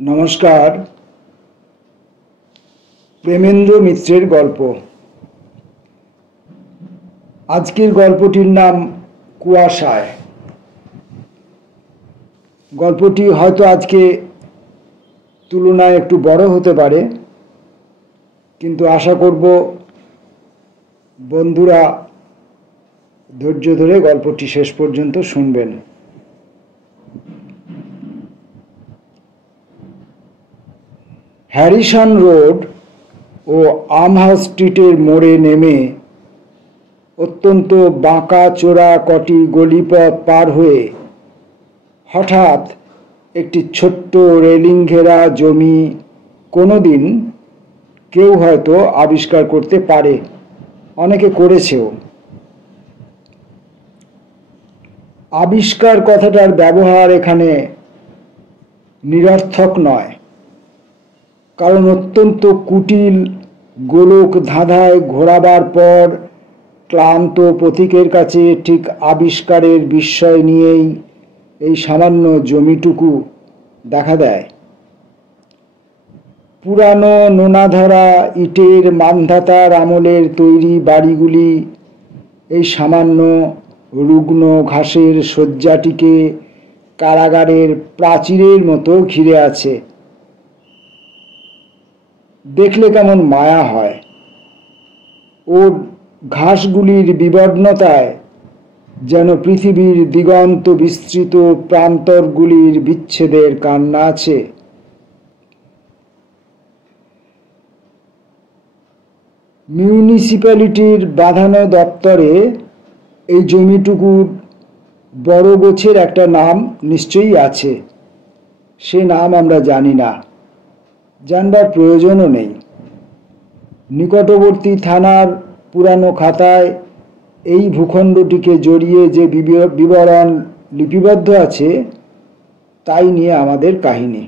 নমস্কার। প্রেমেন্দ্র মিত্রের গল্প। আজকের গল্পটির নাম কুয়াশায়। গল্পটি হয়তো আজকে তুলনায় একটু বড় হতে পারে, কিন্তু আশা করব বন্ধুরা ধৈর্য ধরে গল্পটি শেষ পর্যন্ত শুনবেন। হ্যারিসন রোড ও আমহাউস স্ট্রিটের মোড়ে নেমে অত্যন্ত বাঁকা চোরা কটি গলিপথ পার হয়ে হঠাৎ একটি ছোট্ট রেলিং ঘেরা জমি কোনোদিন কেউ হয়তো আবিষ্কার করতে পারে, অনেকে করেছেও। আবিষ্কার কথাটার ব্যবহার এখানে নিরর্থক নয়, কারণ অত্যন্ত কুটিল গোলক ধাঁধায় ঘোরাবার পর ক্লান্ত পথিকের কাছে ঠিক আবিষ্কারের বিস্ময় নিয়েই এই সামান্য জমিটুকু দেখা দেয়। পুরানো নোনাধরা ইটের মান্ধাতার আমলের তৈরি বাড়িগুলি এই সামান্য রুগ্ন ঘাসের শয্যাটিকে কারাগারের প্রাচীরের মতো ঘিরে আছে। দেখলে কেমন মায়া হয়। ওর ঘাসগুলির বিবর্ণতায় যেন পৃথিবীর দিগন্ত বিস্তৃত প্রান্তরগুলির বিচ্ছেদের কান্না আছে। মিউনিসিপ্যালিটির বাঁধানো দপ্তরে এই জমিটুকুর বড় গোছের একটা নাম নিশ্চয়ই আছে। সে নাম আমরা জানি না, জানবার প্রয়োজনও নেই। নিকটবর্তী থানার পুরানো খাতায় এই ভূখণ্ডটিকে জড়িয়ে যে বিবরণ লিপিবদ্ধ আছে তাই নিয়ে আমাদের কাহিনী।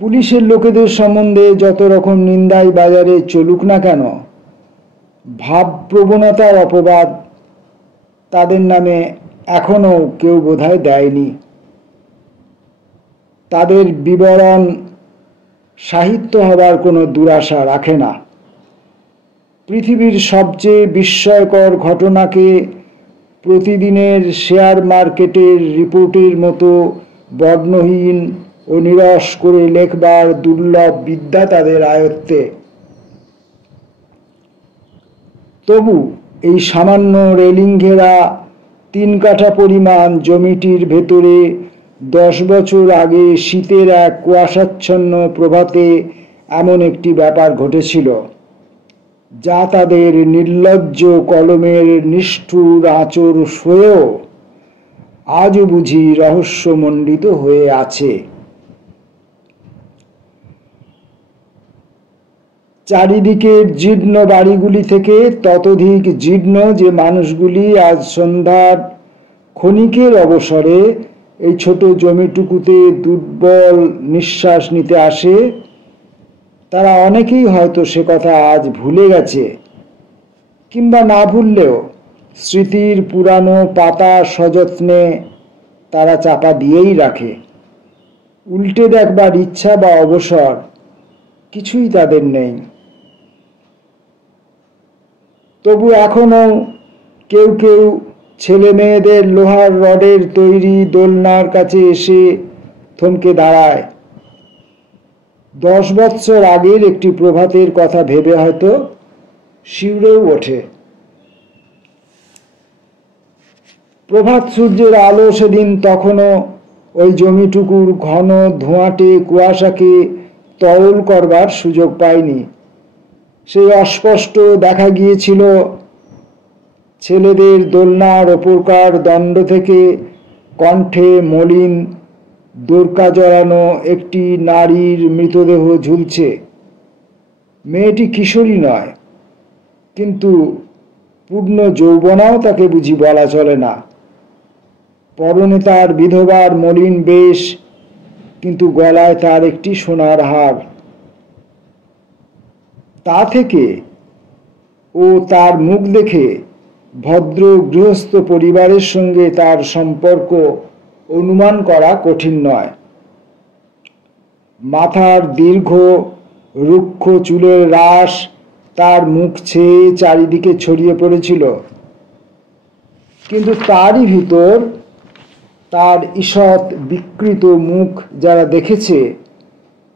পুলিশের লোকেদের সম্বন্ধে যত রকম নিন্দাই বাজারে চলুক না কেন, ভাবপ্রবণতার অপবাদ তাদের নামে এখনো কেউ বোধহয় দেয়নি। তাদের বিবরণ সাহিত্য হবার কোনো দুরাশা রাখে না। পৃথিবীর সবচেয়ে বিস্ময়কর ঘটনাকে প্রতিদিনের শেয়ার মার্কেটের রিপোর্টের মতো বর্ণহীন ও নিরস করে লেখবার দুর্লভ বিদ্যা তাদের আয়ত্তে। তবু এই সামান্য রেলিং ঘেরা 3 কাঠা পরিমাণ জমিটির ভেতরে 10 বছর আগে শীতের এক কুয়াশাচ্ছন্ন প্রভাতে এমন একটি ব্যাপার ঘটেছিল, যা তাদের নির্লজ্জ কলমের নিষ্ঠুর আঁচড় সয়েও আজও বুঝি রহস্যমণ্ডিত হয়ে আছে। চারিদিকের জীর্ণ বাড়িগুলি থেকে ততোধিক জীর্ণ যে মানুষগুলি আজ সন্ধ্যার ক্ষণিকের অবসরে এই ছোট জমিটুকুতে দুর্বল নিঃশ্বাস নিতে আসে, তারা অনেকেই হয়তো সে কথা আজ ভুলে গেছে, কিংবা না ভুললেও স্মৃতির পুরানো পাতা সযত্নে তারা চাপা দিয়েই রাখে। উল্টে দেখবার ইচ্ছা বা অবসর কিছুই তাদের নেই। তবু এখনো কেউ কেউ ছেলে মেয়েদের লোহার রডের তৈরি দোলনার কাছে এসে থমকে দাঁড়ায়। 10 বৎসর আগের একটি প্রভাতের কথা ভেবে হয়তো শিউরেও ওঠে। প্রভাত সূর্যের আলো সেদিন তখনও ওই জমিটুকুর ঘন ধোঁয়াটে কুয়াশাকে তরল করবার সুযোগ পায়নি। সেই অস্পষ্ট দেখা গিয়েছিল ছেলেদের দোলনার ওপরকার দণ্ড থেকে কণ্ঠে মলিন দোরকা জড়ানো একটি নারীর মৃতদেহ ঝুলছে। মেয়েটি কিশোরী নয়, কিন্তু পূর্ণ যৌবনাও তাকে বুঝি বলা চলে না। পরনে তার বিধবার মলিন বেশ, কিন্তু গলায় তার একটি সোনার হার। তা থেকে ও তার মুখ দেখে ভদ্র গৃহস্থ পরিবারের সঙ্গে তার সম্পর্ক অনুমান করা কঠিন নয়। মাথার দীর্ঘ রুক্ষ চুলের রাশ তার মুখ ছেয়ে চারিদিকে ছড়িয়ে পড়েছিল, কিন্তু তারই ভিতর তার ঈষৎ বিকৃত মুখ যারা দেখেছে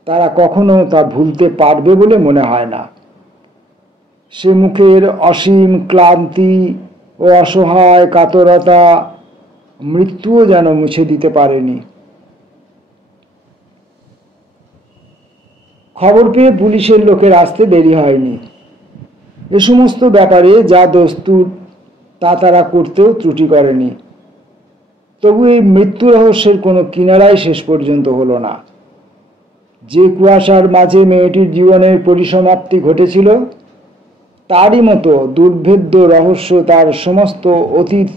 তারা কখনো তা ভুলতে পারবে বলে মনে হয় না। সে মুখের অসীম ক্লান্তি ও অসহায় কাতরতা মৃত্যুও যেন মুছে দিতে পারেনি। খবর পেয়ে পুলিশের লোকের আসতে দেরি হয়নি। এ সমস্ত ব্যাপারে যা দস্তুর তা তারা করতেও ত্রুটি করেনি। তবু এই মৃত্যু রহস্যের কোনো কিনারাই শেষ পর্যন্ত হলো না। যে কুয়াশার মাঝে মেয়েটির জীবনের পরিসমাপ্তি ঘটেছিল, তারই মতো দুর্ভেদ্য রহস্য তার সমস্ত অতীত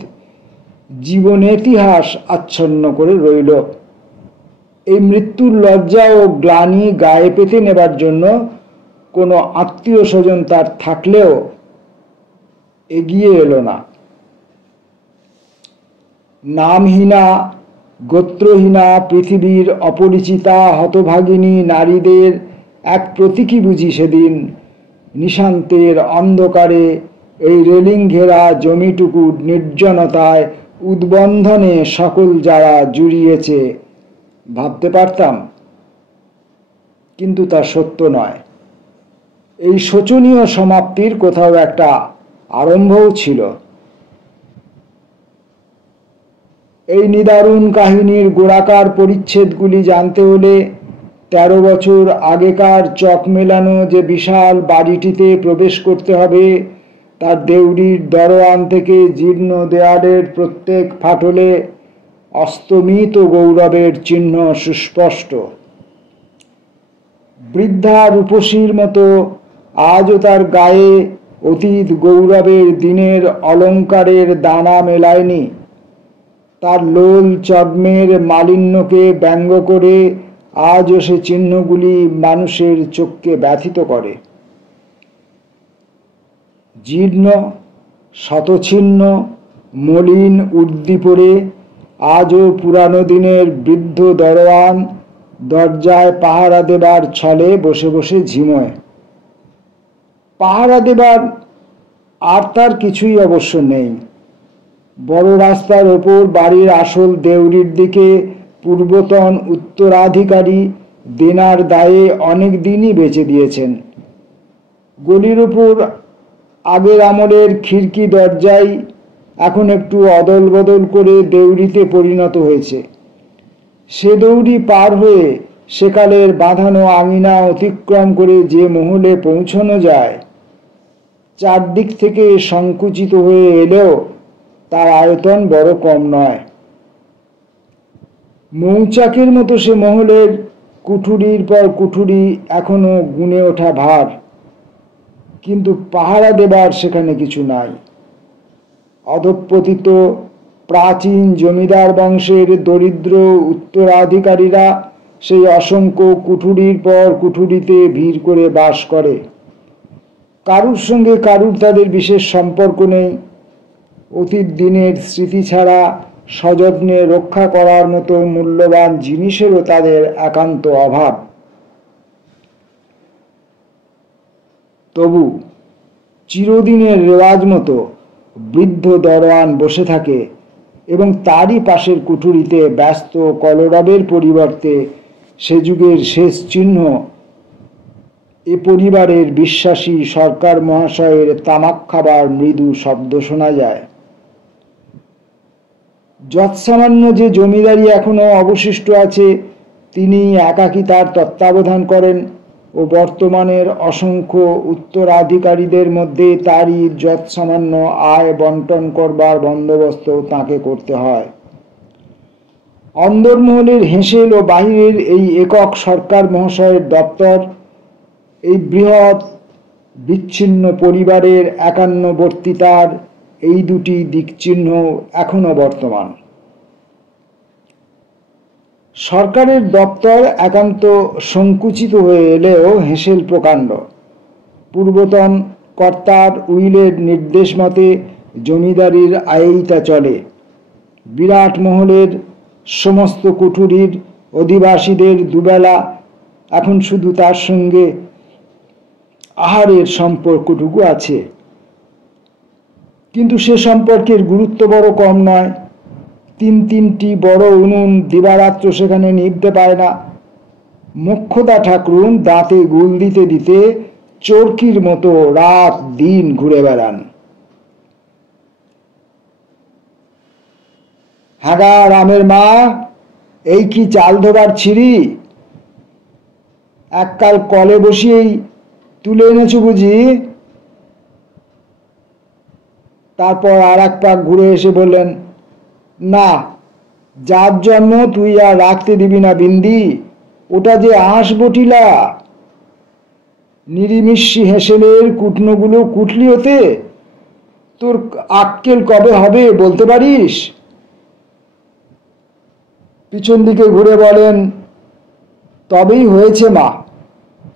জীবনেতিহাস আচ্ছন্ন করে রইল। এই মৃত্যুর লজ্জা ও গ্লানি গায়ে পেতে নেবার জন্য কোনো আত্মীয় স্বজন তার থাকলেও এগিয়ে এলো না। নামহীনা গোত্রহীনা পৃথিবীর অপরিচিতা হতভাগিনী নারীদের এক প্রতীকী বুঝি সেদিন নিশান্তের অন্ধকারে এই রেলিং ঘেরা জমিটুকুর নির্জনতায় উদ্বন্ধনে সকল যারা জুড়িয়েছে ভাবতে পারতাম, কিন্তু তা সত্য নয়। এই শোচনীয় সমাপ্তির কোথাও একটা আরম্ভও ছিল। এই নিদারুণ কাহিনীর গোড়াকার পরিচ্ছেদগুলি জানতে হলে 13 বছর আগেকার চক মেলানো যে বিশাল বাড়িটিতে প্রবেশ করতে হবে, তার দেউড়ির দরোয়ান থেকে জীর্ণ দেয়ালের প্রত্যেক ফাটলে অস্তমিত গৌরবের চিহ্ন সুস্পষ্ট। বৃদ্ধা রূপসীর মতো আজও তার গায়ে অতীত গৌরবের দিনের অলঙ্কারের দানা মেলায়নি। তার লোল চদ্মের মালিন্যকে ব্যঙ্গ করে আজও সে চিহ্নগুলি মানুষের চোখকে ব্যথিত করে। জীর্ণ শতছিন্ন মলিন উর্দি পরে আজও পুরানো দিনের বৃদ্ধ দরোয়ান দরজায় পাহারা দেবার ছলে বসে বসে ঝিমোয়। পাহারা দেবার আর তার কিছুই অবশ্য নেই। বড় রাস্তার ওপর বাড়ির আসল দেউড়ির দিকে পূর্বতন উত্তরাধিকারী দেনার দায়ে অনেক দিনই বেচে দিয়েছেন। গলির ওপর আগের আমলের খিড়কি দরজাই এখন একটু অদল বদল করে দেউড়িতে পরিণত হয়েছে। সে দৌড়ি পার হয়ে সেকালের বাঁধানো আঙিনা অতিক্রম করে যে মহলে পৌঁছানো যায়, চারদিক থেকে সংকুচিত হয়ে এলেও তার আয়তন বড় কম নয়। মৌচাকের মতো সে মহলের কুঠুরির পর কুঠুরি এখনো গুনে ওঠা ভার, কিন্তু পাহারা দেবার সেখানে কিছু নাই। অধঃপতিত প্রাচীন জমিদার বংশের দরিদ্র উত্তরাধিকারীরা সেই অসংখ্য কুঠুরির পর কুঠুরিতে ভিড় করে বাস করে। কারুর সঙ্গে কারুর তাদের বিশেষ সম্পর্ক নেই। অতীত দিনের স্মৃতি ছাড়া সযত্নে রক্ষা করার মতো মূল্যবান জিনিসেরও তাদের একান্ত অভাব। তবু চিরদিনের রেওয়াজ মতো বৃদ্ধ দরোয়ান বসে থাকে এবং তারই পাশের কুঠুরিতে ব্যস্ত কলরবের পরিবর্তে সে যুগের শেষ চিহ্ন এ পরিবারের বিশ্বাসী সরকার মহাশয়ের তামাক খাবার মৃদু শব্দ শোনা যায়। যৎসামান্য যে জমিদারি এখনো অবশিষ্ট আছে, তিনি একাকী তার তত্ত্বাবধান করেন ও বর্তমানের অসংখ্য উত্তরাধিকারীদের মধ্যে তারই যৎসামান্য আয় বন্টন করবার বন্দোবস্ত তাঁকে করতে হয়। অন্দরমহলের হেঁসেল ও বাহিরের এই একক সরকার মহাশয়ের দপ্তর এই বৃহৎ বিচ্ছিন্ন পরিবারের একান্নবর্তিতার এই দুটি দিকচিহ্ন এখনো বর্তমান। সরকারের দপ্তর একান্ত সংকুচিত হয়ে এলেও হেঁসেল প্রকাণ্ড। পূর্বতন কর্তার উইলের নির্দেশ মতে জমিদারির আয়েই তা চলে। বিরাট মহলের সমস্ত কুঠুরির অধিবাসীদের দুবেলা এখন শুধু তার সঙ্গে আহারের সম্পর্কটুকু আছে, কিন্তু সে সম্পর্কের গুরুত্ব বড় কম নয়। তিনটি বড় উনুন দিবারাত্র সেখানে নিভতে পারে না। মোক্ষদা ঠাকরুন দাঁতে গুল দিতে দিতে চরকির মতো রাত দিন ঘুরে বেড়ান। হাগা রামের মা, এই কি চাল ধোবার ছিঁড়ি? এককাল কলে বসিয়েই তুলে এনেছো বুঝি? তারপর আর এক পাক ঘুরে এসে বললেন, না, যার জন্ম তুই আর রাখতে দিবি না বিন্দি, ওটা যে আঁশ বটিলা। নিরিমিষি হেসেলের কুটনোগুলো কুটলি ওতে? তোর আক্কেল কবে হবে বলতে পারিস? পিছন দিকে ঘুরে বলেন, তবেই হয়েছে মা,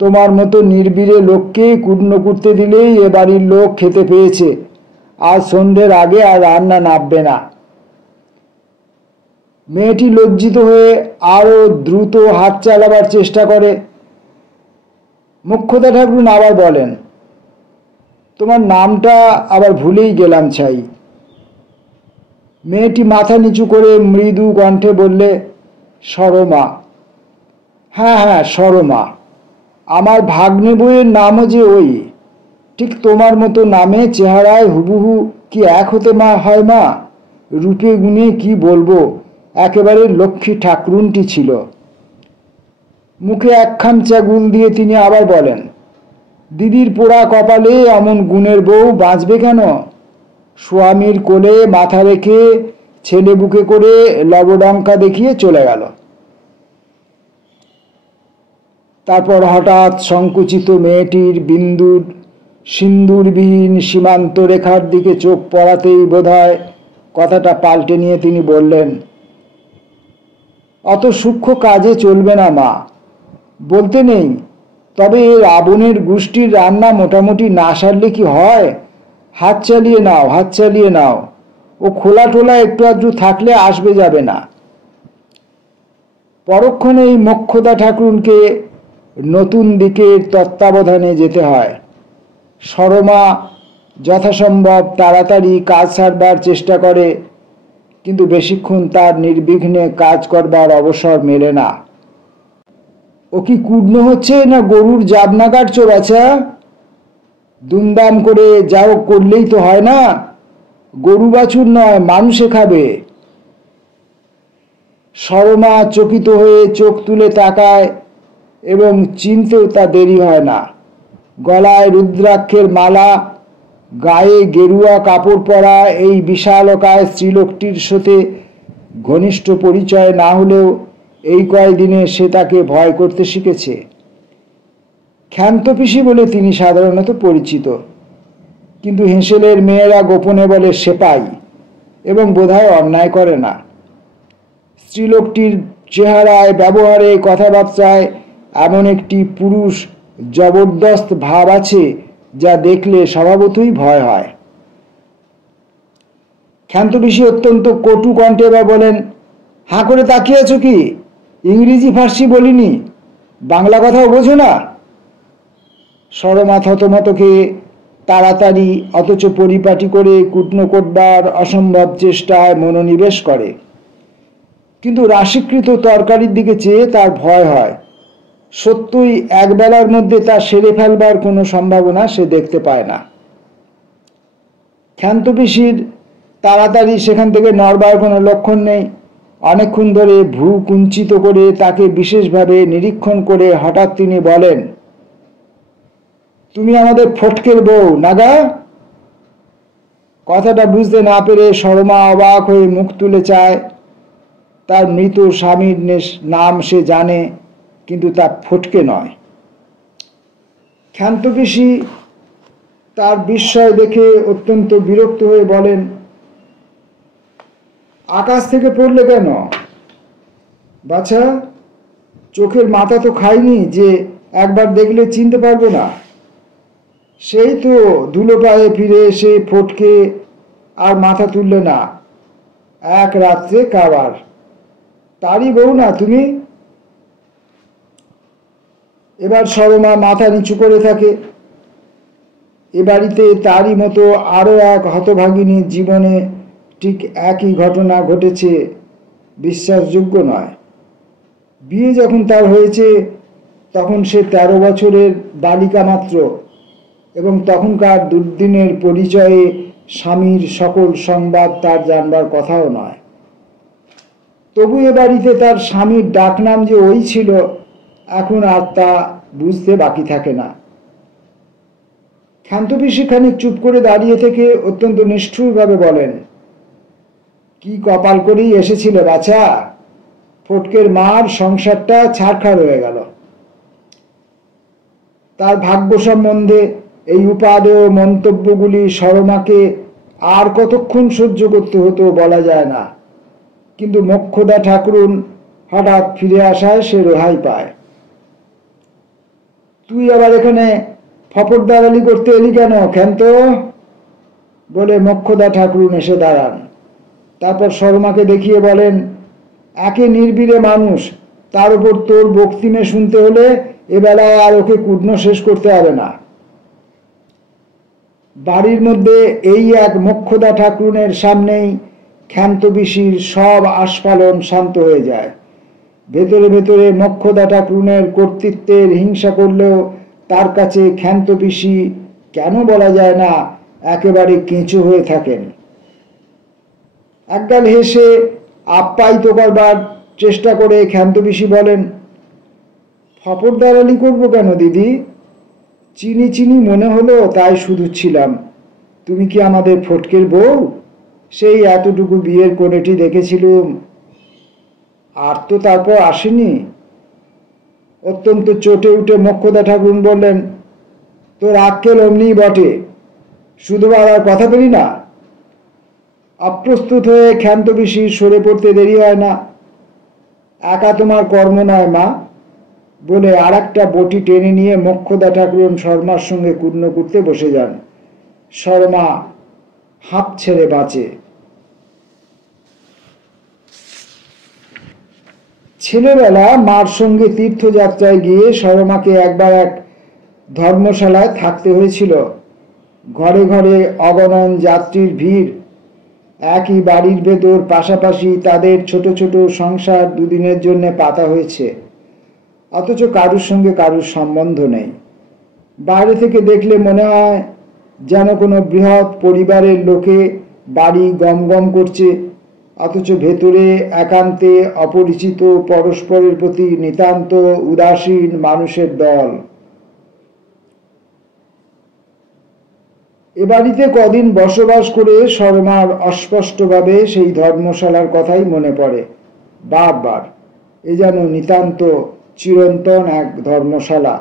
তোমার মতো নির্বীরে লোককে কুটনো করতে দিলেই এ বাড়ির লোক খেতে পেয়েছে। আজ সন্ধ্যের আগে আর রান্না নাববে না। মেয়েটি লজ্জিত হয়ে আরো দ্রুত হাত চালাবার চেষ্টা করে। মোক্ষদা ঠাকুর আবার বলেন, তোমার নামটা আবার ভুলেই গেলাম ছাই। মেয়েটি মাথা নিচু করে মৃদু কণ্ঠে বললে, সরমা। হ্যাঁ হ্যাঁ, সরমা। আমার ভাগ্নে বইয়ের নামও যে ওই। ঠিক তোমার মতো নামে চেহারায় হুবহু কি এক হতে হয় মা? রূপে গুণে কি বলবো, একেবারে লক্ষ্মী ঠাকরুনটি ছিল। মুখে এক খামচা গুল দিয়ে তিনি আবার বলেন, দিদির পোড়া কপালে এমন গুণের বউ বাঁচবে কেন? স্বামীর কোলে মাথা রেখে ছেলে বুকে করে লবডঙ্কা দেখিয়ে চলে গেল। তারপর হঠাৎ সংকুচিত মেয়েটির বিন্দুর সিন্দুরবিহীন সীমান্ত রেখার দিকে চোখ পড়াতেই বোধহয় কথাটা পাল্টে নিয়ে তিনি বললেন, অত সূক্ষ্ম কাজে চলবে না মা। বলতে নেই, তবে রাবণের গোষ্ঠীর রান্না মোটামুটি না সারলে কি হয়? হাত চালিয়ে নাও, হাত চালিয়ে নাও। ও খোলা টোলা একটু আধটু থাকলে আসবে যাবে না। পরক্ষণে এই মোক্ষদা ঠাকুরকে নতুন দিকের তত্ত্বাবধানে যেতে হয়। সরমা যথাসম্ভব তাড়াতাড়ি কাজ সারবার চেষ্টা করে, কিন্তু বেশিক্ষণ তার নির্বিঘ্নে কাজ করবার অবসর মেলে না। ও কি কুডনো হচ্ছে না গরুর জাবনা কাটছো বাছা? দুমদাম করে যাও করলেই তো হয় না। গরু বাছুর নয়, মানুষে খাবে। সরমা চকিত হয়ে চোখ তুলে তাকায় এবং চিনতেও তা দেরি হয় না। গলায় রুদ্রাক্ষের মালা, গায়ে গেরুয়া কাপড় পরা এই বিশালকায় স্ত্রীলোকটির সাথে ঘনিষ্ঠ পরিচয় না হলেও এই কয়েকদিনে সে তাকে ভয় করতে শিখেছে। ক্ষান্ত পিসি বলে তিনি সাধারণত পরিচিত, কিন্তু হেঁসেলের মেয়েরা গোপনে বলে সেপাই, এবং বোধহয় অন্যায় করে না। স্ত্রীলোকটির চেহারায়, ব্যবহারে, কথাবার্তায় এমন একটি পুরুষ জবরদস্ত ভাব আছে যা দেখলে স্বভাবতই ভয় হয়। ক্ষান্ত পিসি অত্যন্ত কটু কণ্ঠে এবার বলেন, হাঁ করে তাকিয়ে আছো কি? ইংরেজি ফার্সি বলিনি, বাংলা কথাও বোঝো না? সরমা থতমতকে তাড়াতাড়ি অথচ পরিপাটি করে কুটনো করবার অসম্ভব চেষ্টায় মনোনিবেশ করে, কিন্তু রাশিকৃত তরকারির দিকে চেয়ে তার ভয় হয়। সত্যই একবেলার মধ্যে তা সেরে ফেলবার কোনো সম্ভাবনা সে দেখতে পায় না। ক্ষান্ত পিসির তাড়াতাড়ি সেখান থেকে নড়বার কোনো লক্ষণ নেই। অনেকক্ষণ ধরে ভ্রু কুঞ্চিত করে তাকে বিশেষভাবে নিরীক্ষণ করে হঠাৎ তিনি বলেন, তুমি আমাদের ফটকের বউ নাগা? কথাটা বুঝতে না পেরে সরমা অবাক হয়ে মুখ তুলে চায়। তার মৃত স্বামীর নাম সে জানে, কিন্তু তা ফটকে নয়। ক্ষান্ত পিসি তার বিস্ময় দেখে অত্যন্ত বিরক্ত হয়ে বলেন, আকাশ থেকে পড়লে কেন বাছা? চোখের মাথা তো খাইনি যে একবার দেখলে চিনতে পারবে না। সেই তো ধুলো পায়ে ফিরে এসে ফটকে আর মাথা তুললে না, এক রাত্রে কাবার। তারই বউ না তুমি? এবার সরমা মাথা নিচু করে থাকে। এ বাড়িতে তারই মতো আরো এক হতভাগিনীর জীবনে ঠিক একই ঘটনা ঘটেছে, বিশ্বাসযোগ্য নয়। বিয়ে যখন তার হয়েছে তখন সে 13 বছরের বালিকা মাত্র, এবং তখনকার দুর্দিনের পরিচয়ে স্বামীর সকল সংবাদ তার জানবার কথাও নয়। তবু এ বাড়িতে তার স্বামীর ডাকনাম যে ওই ছিল, এখন আর তা বুঝতে বাকি থাকে না। ক্ষান্ত পিসি খানিক চুপ করে দাঁড়িয়ে থেকে অত্যন্ত নিষ্ঠুরভাবে বলেন, কি কপাল করেই এসেছিল বাছা, ফটকের মার সংসারটা ছাড়খাড় হয়ে গেল। তার ভাগ্য সম্বন্ধে এই উপাদেয় মন্তব্যগুলি সরমাকে আর কতক্ষণ সহ্য করতে হতো বলা যায় না, কিন্তু মোক্ষদা ঠাকুরুন হঠাৎ ফিরে আসায় সে রেহাই পায়। তুই আবার এখানে ফপরদারালি করতে এলি কেন ক্ষান্ত? বলে মোক্ষদা ঠাকুরুন এসে দাঁড়ান। তারপর সরমাকে দেখিয়ে বলেন, একে নির্বীরে মানুষ, তার উপর তোর বক্তিমে শুনতে হলে এবেলায় আর ওকে কুটনো শেষ করতে হবে না। বাড়ির মধ্যে এই এক মোক্ষদা ঠাকুরুনের সামনেই ক্ষান্ত পিসির সব আস্ফালন শান্ত হয়ে যায়। ভেতরে ভেতরে মোক্ষদা ঠাকুরুনের কর্তৃত্বের হিংসা করলেও তার কাছে ক্ষান্ত পিসি কেন বলা যায় না একেবারে কেঁচো হয়ে থাকেন। একগাল হেসে আপ্যায়িত করবার চেষ্টা করে ক্ষান্ত পিসি বলেন, ফপরদারালি করবো কেন দিদি? চিনি চিনি মনে হলো তাই শুধু ছিলাম। তুমি কি আমাদের ফটকের বউ? সেই এতটুকু বিয়ের কোণেটি দেখেছিলুম, আর তো তারপর আসেনি। অত্যন্ত চটে উঠে মোক্ষদা ঠাকুরুন বললেন, তোর আক্কেল অমনি বটে, শুধু আর কথা বলি না। অপ্রস্তুত হয়ে ক্ষান্ত পিসির সরে পড়তে দেরি হয় না। একা তোমার কর্ম নয় মা, বলে আর একটা বটি টেনে নিয়ে মোক্ষদা ঠাকুরুন শর্মার সঙ্গে কুটন করতে বসে যান। শর্মা হাঁপ ছেড়ে বাঁচে। ছেলেবেলা মার সঙ্গে তীর্থযাত্রায় গিয়ে শর্মাকে একবার এক ধর্মশালায় থাকতে হয়েছিল। ঘরে ঘরে অগণন যাত্রীর ভিড়, একই বাড়ির ভেতর পাশাপাশি তাদের ছোট ছোট সংসার দুদিনের জন্য পাতা হয়েছে, অথচ কারুর সঙ্গে কারুর সম্বন্ধ নেই। বাইরে থেকে দেখলে মনে হয় যেন কোনো বৃহৎ পরিবারের লোকে বাড়ি গম গম করছে, অথচ ভেতরে একান্তে অপরিচিত পরস্পরের প্রতি নিতান্ত উদাসীন মানুষের দল। এ বাড়িতে কদিন বসবাস করে শর্মার অস্পষ্টভাবে সেই ধর্মশালার কথাই মনে পড়ে বারবার। এ যেন নিতান্ত চিরন্তন এক ধর্মশালা।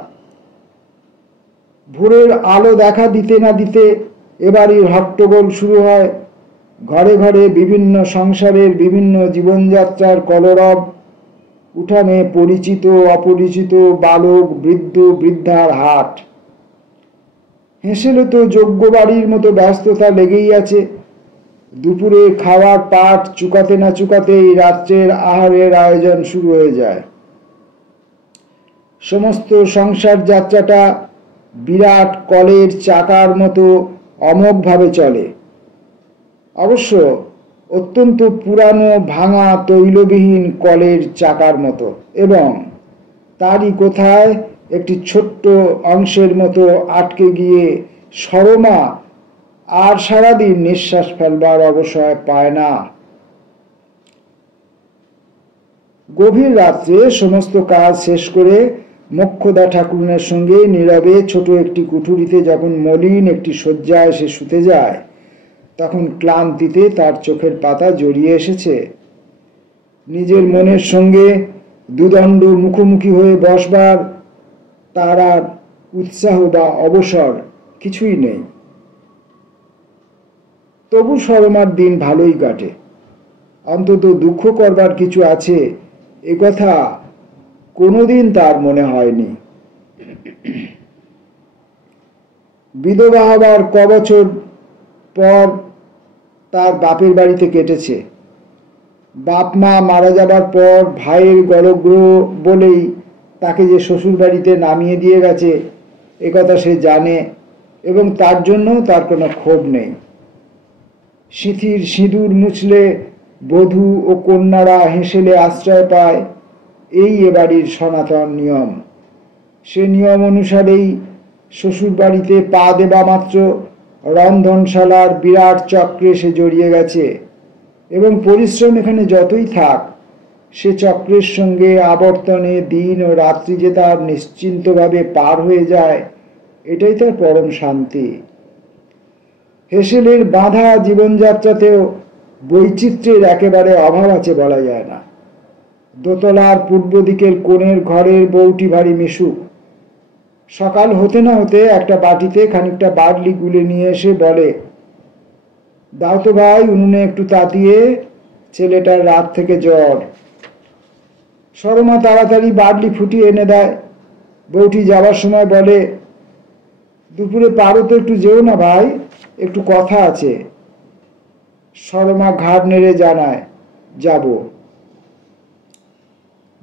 ভোরের আলো দেখা দিতে না দিতে এবাড়ির হট্টগোল শুরু হয়। ঘরে ঘরে বিভিন্ন সংসারের বিভিন্ন জীবনযাত্রার কলরব। উঠানে পরিচিত অপরিচিত বালক বৃদ্ধ বৃদ্ধার হাট। হেসেলে তো যোগ্য বাড়ির মতো ব্যস্ততা লেগেই আছে। দুপুরে খাওয়ার পাট চুকাতে না চুকাতেই রাত্রের আহারের আয়োজন শুরু হয়ে যায়। সমস্ত সংসার যাত্রাটা বিরাট কলের চাকার মতো অমোঘভাবে চলে। অবশ্য অত্যন্ত পুরানো ভাঙা তৈলবিহীন কলের চাকার মতো, এবং তারই কোথায় একটি ছোট্ট অংশের মতো আটকে গিয়ে সরমা আর সারাদিন নিঃশ্বাস ফেলবার অবসর পায় না। গভীর রাত্রে সমস্ত কাজ শেষ করে মোক্ষদা ঠাকুরনের সঙ্গে নীরবে ছোট একটি কুঠুরিতে যখন মলিন একটি শয্যায় সে শুতে যায়, তখন ক্লান্তিতে তার চোখের পাতা জড়িয়ে এসেছে। নিজের মনের সঙ্গে দুদণ্ড মুখোমুখি হয়ে বসবার তার আর উৎসাহ বা অবসর কিছুই নেই। তবু শর্মার দিন ভালোই কাটে। অন্তত দুঃখ করবার কিছু আছে এ কথা কোনোদিন তার মনে হয়নি। বিধবা হবার কবছর পর তার বাপের বাড়িতে কেটেছে। বাপ মা মারা যাবার পর ভাইয়ের গলগ্রহ বলেই তাকে যে শ্বশুর বাড়িতে নামিয়ে দিয়ে গেছে একথা সে জানে, এবং তার জন্য তার কোনো ক্ষোভ নেই। সিঁথির সিঁদুর মুছলে বধূ ও কন্যারা হেসেলে আশ্রয় পায়, এই এ বাড়ির সনাতন নিয়ম। সে নিয়ম অনুসারেই শ্বশুর বাড়িতে পা দেবা মাত্র রন্ধনশালার বিরাট চক্রে সে জড়িয়ে গেছে, এবং পরিশ্রম এখানে যতই থাক সে চক্রের সঙ্গে আবর্তনে দিন ও রাত্রি যে তার নিশ্চিন্তভাবে পার হয়ে যায়, এটাই তার পরম শান্তি। হেসেলের বাঁধা জীবনযাত্রাতেও বৈচিত্র্যের একেবারে অভাব আছে বলা যায় না। দোতলার পূর্ব দিকের কোণের ঘরের বউটি ভারী মিশুক। সকাল হতে না হতে একটা বাটিতে খানিকটা বার্লি গুলে নিয়ে এসে বলে, দাও তো ভাই উনুনে একটু তাতিয়ে, ছেলেটার রাত থেকে জ্বর। সরমা তাড়াতাড়ি বার্লি ফুটিয়ে এনে দেয়। বউটি যাবার সময় বলে, দুপুরে পারো তো একটু যেও না ভাই, একটু কথা আছে। সরমা ঘাড় নেড়ে জানায়, যাব।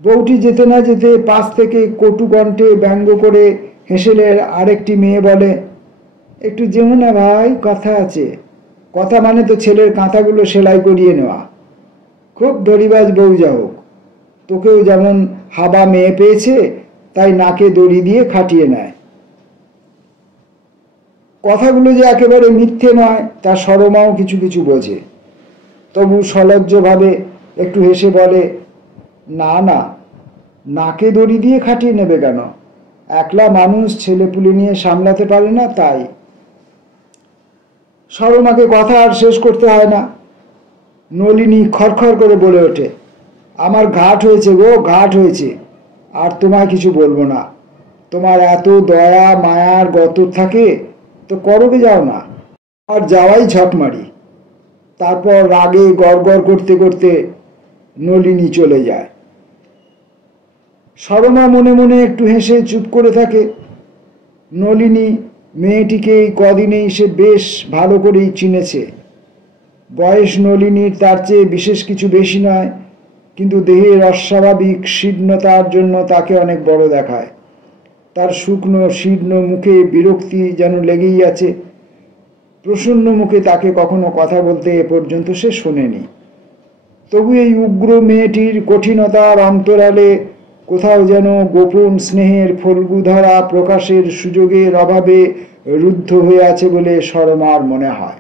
বউটি যেতে না যেতে পাশ থেকে কটু কণ্ঠে ব্যঙ্গ করে হেসেলের আরেকটি মেয়ে বলে, একটু যেও না ভাই, কথা আছে। কথা মানে তো ছেলের কাঁথাগুলো সেলাই করিয়ে নেওয়া। খুব দড়িবাজ বউ যা হোক, তোকেও যেমন হাবা মেয়ে পেয়েছে তাই নাকে দড়ি দিয়ে খাটিয়ে নেয়। কথাগুলো যে একেবারে মিথ্যে নয় তা সরমাও কিছু কিছু বোঝে, তবু সলজ্জভাবে একটু হেসে বলে, না না, নাকে দড়ি দিয়ে খাটিয়ে নেবে কেন? একলা মানুষ, ছেলেপুলে নিয়ে সামলাতে পারে না, তাই। সরমাকে কথা আর শেষ করতে হয় না। নলিনী খরখর করে বলে ওঠে, আমার ঘাট হয়েছে গো, ঘাট হয়েছে, আর তোমায় কিছু বলবো না। তোমার এত দয়া মায়ার গতর থাকে তো করবে যাও না, আর যাওয়াই ঝকমারি। তারপর রাগে গড়গড় করতে করতে নলিনী চলে যায়। সরমা মনে মনে একটু হেসে চুপ করে থাকে। নলিনী মেয়েটিকে এই কদিনেই সে বেশ ভালো করেই চিনেছে। বয়স নলিনীর তার চেয়ে বিশেষ কিছু বেশি নয়, কিন্তু দেহের অস্বাভাবিক শীর্ণতার জন্য তাকে অনেক বড় দেখায়। তার শুকনো শীর্ণ মুখে বিরক্তি যেন লেগেই আছে। প্রসন্ন মুখে তাকে কখনো কথা বলতে এ পর্যন্ত সে শোনেনি। তবু এই উগ্র মেয়েটির কঠিনতার অন্তরালে কোথাও যেন গোপন স্নেহের ফল্গুধারা প্রকাশের সুযোগের অভাবে রুদ্ধ হয়ে আছে বলে সরমার মনে হয়।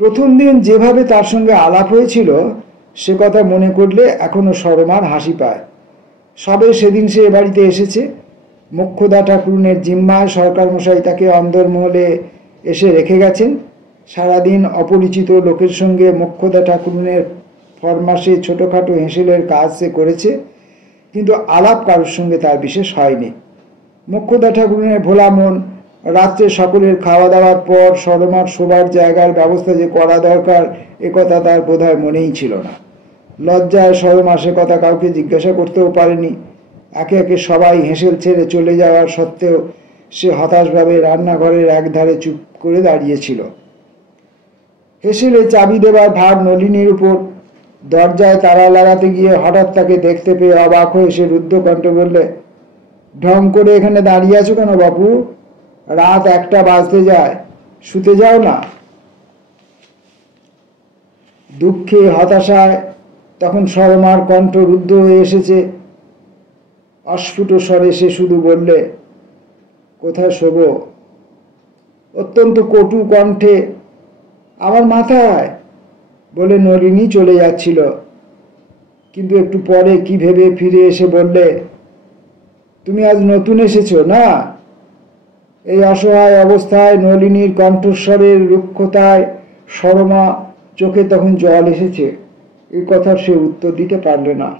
প্রথম দিন যেভাবে তার সঙ্গে আলাপ হয়েছিল সে কথা মনে করলে এখনো সরমার হাসি পায়। সবে সেদিন সে এ বাড়িতে এসেছে। মোক্ষদা ঠাকুরনের জিম্মায় সরকার মশাই তাকে অন্দরমহলে এসে রেখে গেছেন। সারাদিন অপরিচিত লোকের সঙ্গে মোক্ষদা ঠাকুরনের ফরমাসে ছোটোখাটো হেঁসেলের কাজ সে করেছে, কিন্তু আলাপ কারোর সঙ্গে তার বিশেষ হয়নি। মোক্ষদা ঠাকুরনের ভোলা মন। রাত্রে সকলের খাওয়া দাওয়ার পর সরমার শোবার জায়গার ব্যবস্থা যে করা দরকার এ কথা তার বোধহয় মনেই ছিল না। লজ্জায় সরমা সে কথা কাউকে জিজ্ঞাসা করতেও পারেনি। একে একে সবাই হেঁসেল ছেড়ে চলে যাওয়ার সত্ত্বেও সে হতাশভাবে রান্নাঘরের একধারে চুপ করে দাঁড়িয়েছিল। হেঁসেলে চাবি দেবার ভার নলিনীর উপর। দরজায় তালা লাগাতে গিয়ে হঠাৎ তাকে দেখতে পেয়ে অবাক হয়ে সে রুদ্ধ কণ্ঠে বললে, ঢং করে এখানে দাঁড়িয়ে আছো কেন বাপু? রাত 1টা বাজতে যায়, শুতে যাও না? দুঃখে হতাশায় তখন সরমার কণ্ঠ রুদ্ধ হয়ে এসেছে। অস্ফুট স্বরে সে শুধু বললে, কোথায় শোবো? অত্যন্ত কটু কণ্ঠে, আমার মাথায়, বলে নলিনী চলে যাচ্ছিল। কিন্তু একটু পরে কি ভেবে ফিরে এসে বললে, তুমি আজ নতুন এসেছো না? এই অসহায় অবস্থায় নলিনীর কণ্ঠস্বরের রুক্ষতায় সরমা চোখে তখন জল এসেছে। এই কথার সে উত্তর দিতে পারলে না।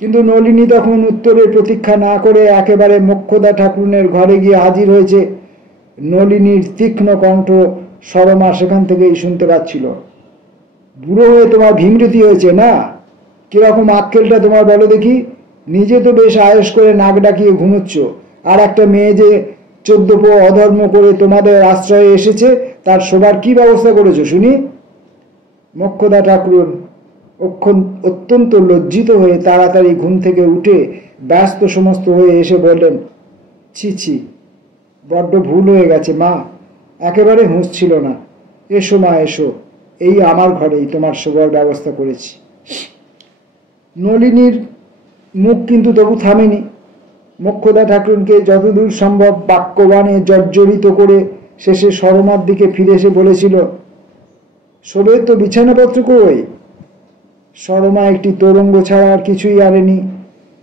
কিন্তু নলিনী তখন উত্তরের প্রতীক্ষা না করে একেবারে মোক্ষদা ঠাকুরনের ঘরে গিয়ে হাজির হয়েছে। নলিনীর তীক্ষ্ণ কণ্ঠ সরমা সেখান থেকেই শুনতে পাচ্ছিল। বুড়ো হয়ে তোমার ভীমরতি হয়েছে না? কিরকম আক্কেলটা তোমার বলো দেখি? নিজে তো বেশ আয়েস করে নাক ডাকিয়ে ঘুমোচ্ছ, আর একটা মেয়ে যে 14 অধর্ম করে তোমাদের আশ্রয়ে এসেছে তার শোবার কি ব্যবস্থা করেছো শুনি? মোক্ষদা ঠাকুরন অত্যন্ত লজ্জিত হয়ে তাড়াতাড়ি ঘুম থেকে উঠে ব্যস্ত সমস্ত হয়ে এসে বললেন, ছি ছি, বড্ড ভুল হয়ে গেছে মা, একেবারে হুঁশ ছিল না। এসো মা এসো, এই আমার ঘরেই তোমার শোবার ব্যবস্থা করেছি। নলিনীর মুখ কিন্তু তবু থামেনি। মোক্ষদা ঠাকুরকে যতদূর সম্ভব বাক্যবাণে জর্জরিত করে শেষে সরমার দিকে ফিরে এসে বলেছিল, শোবের তো বিছানাপত্র কই? সরমা একটি তোরঙ্গ ছাড়া আর কিছুই আনেনি।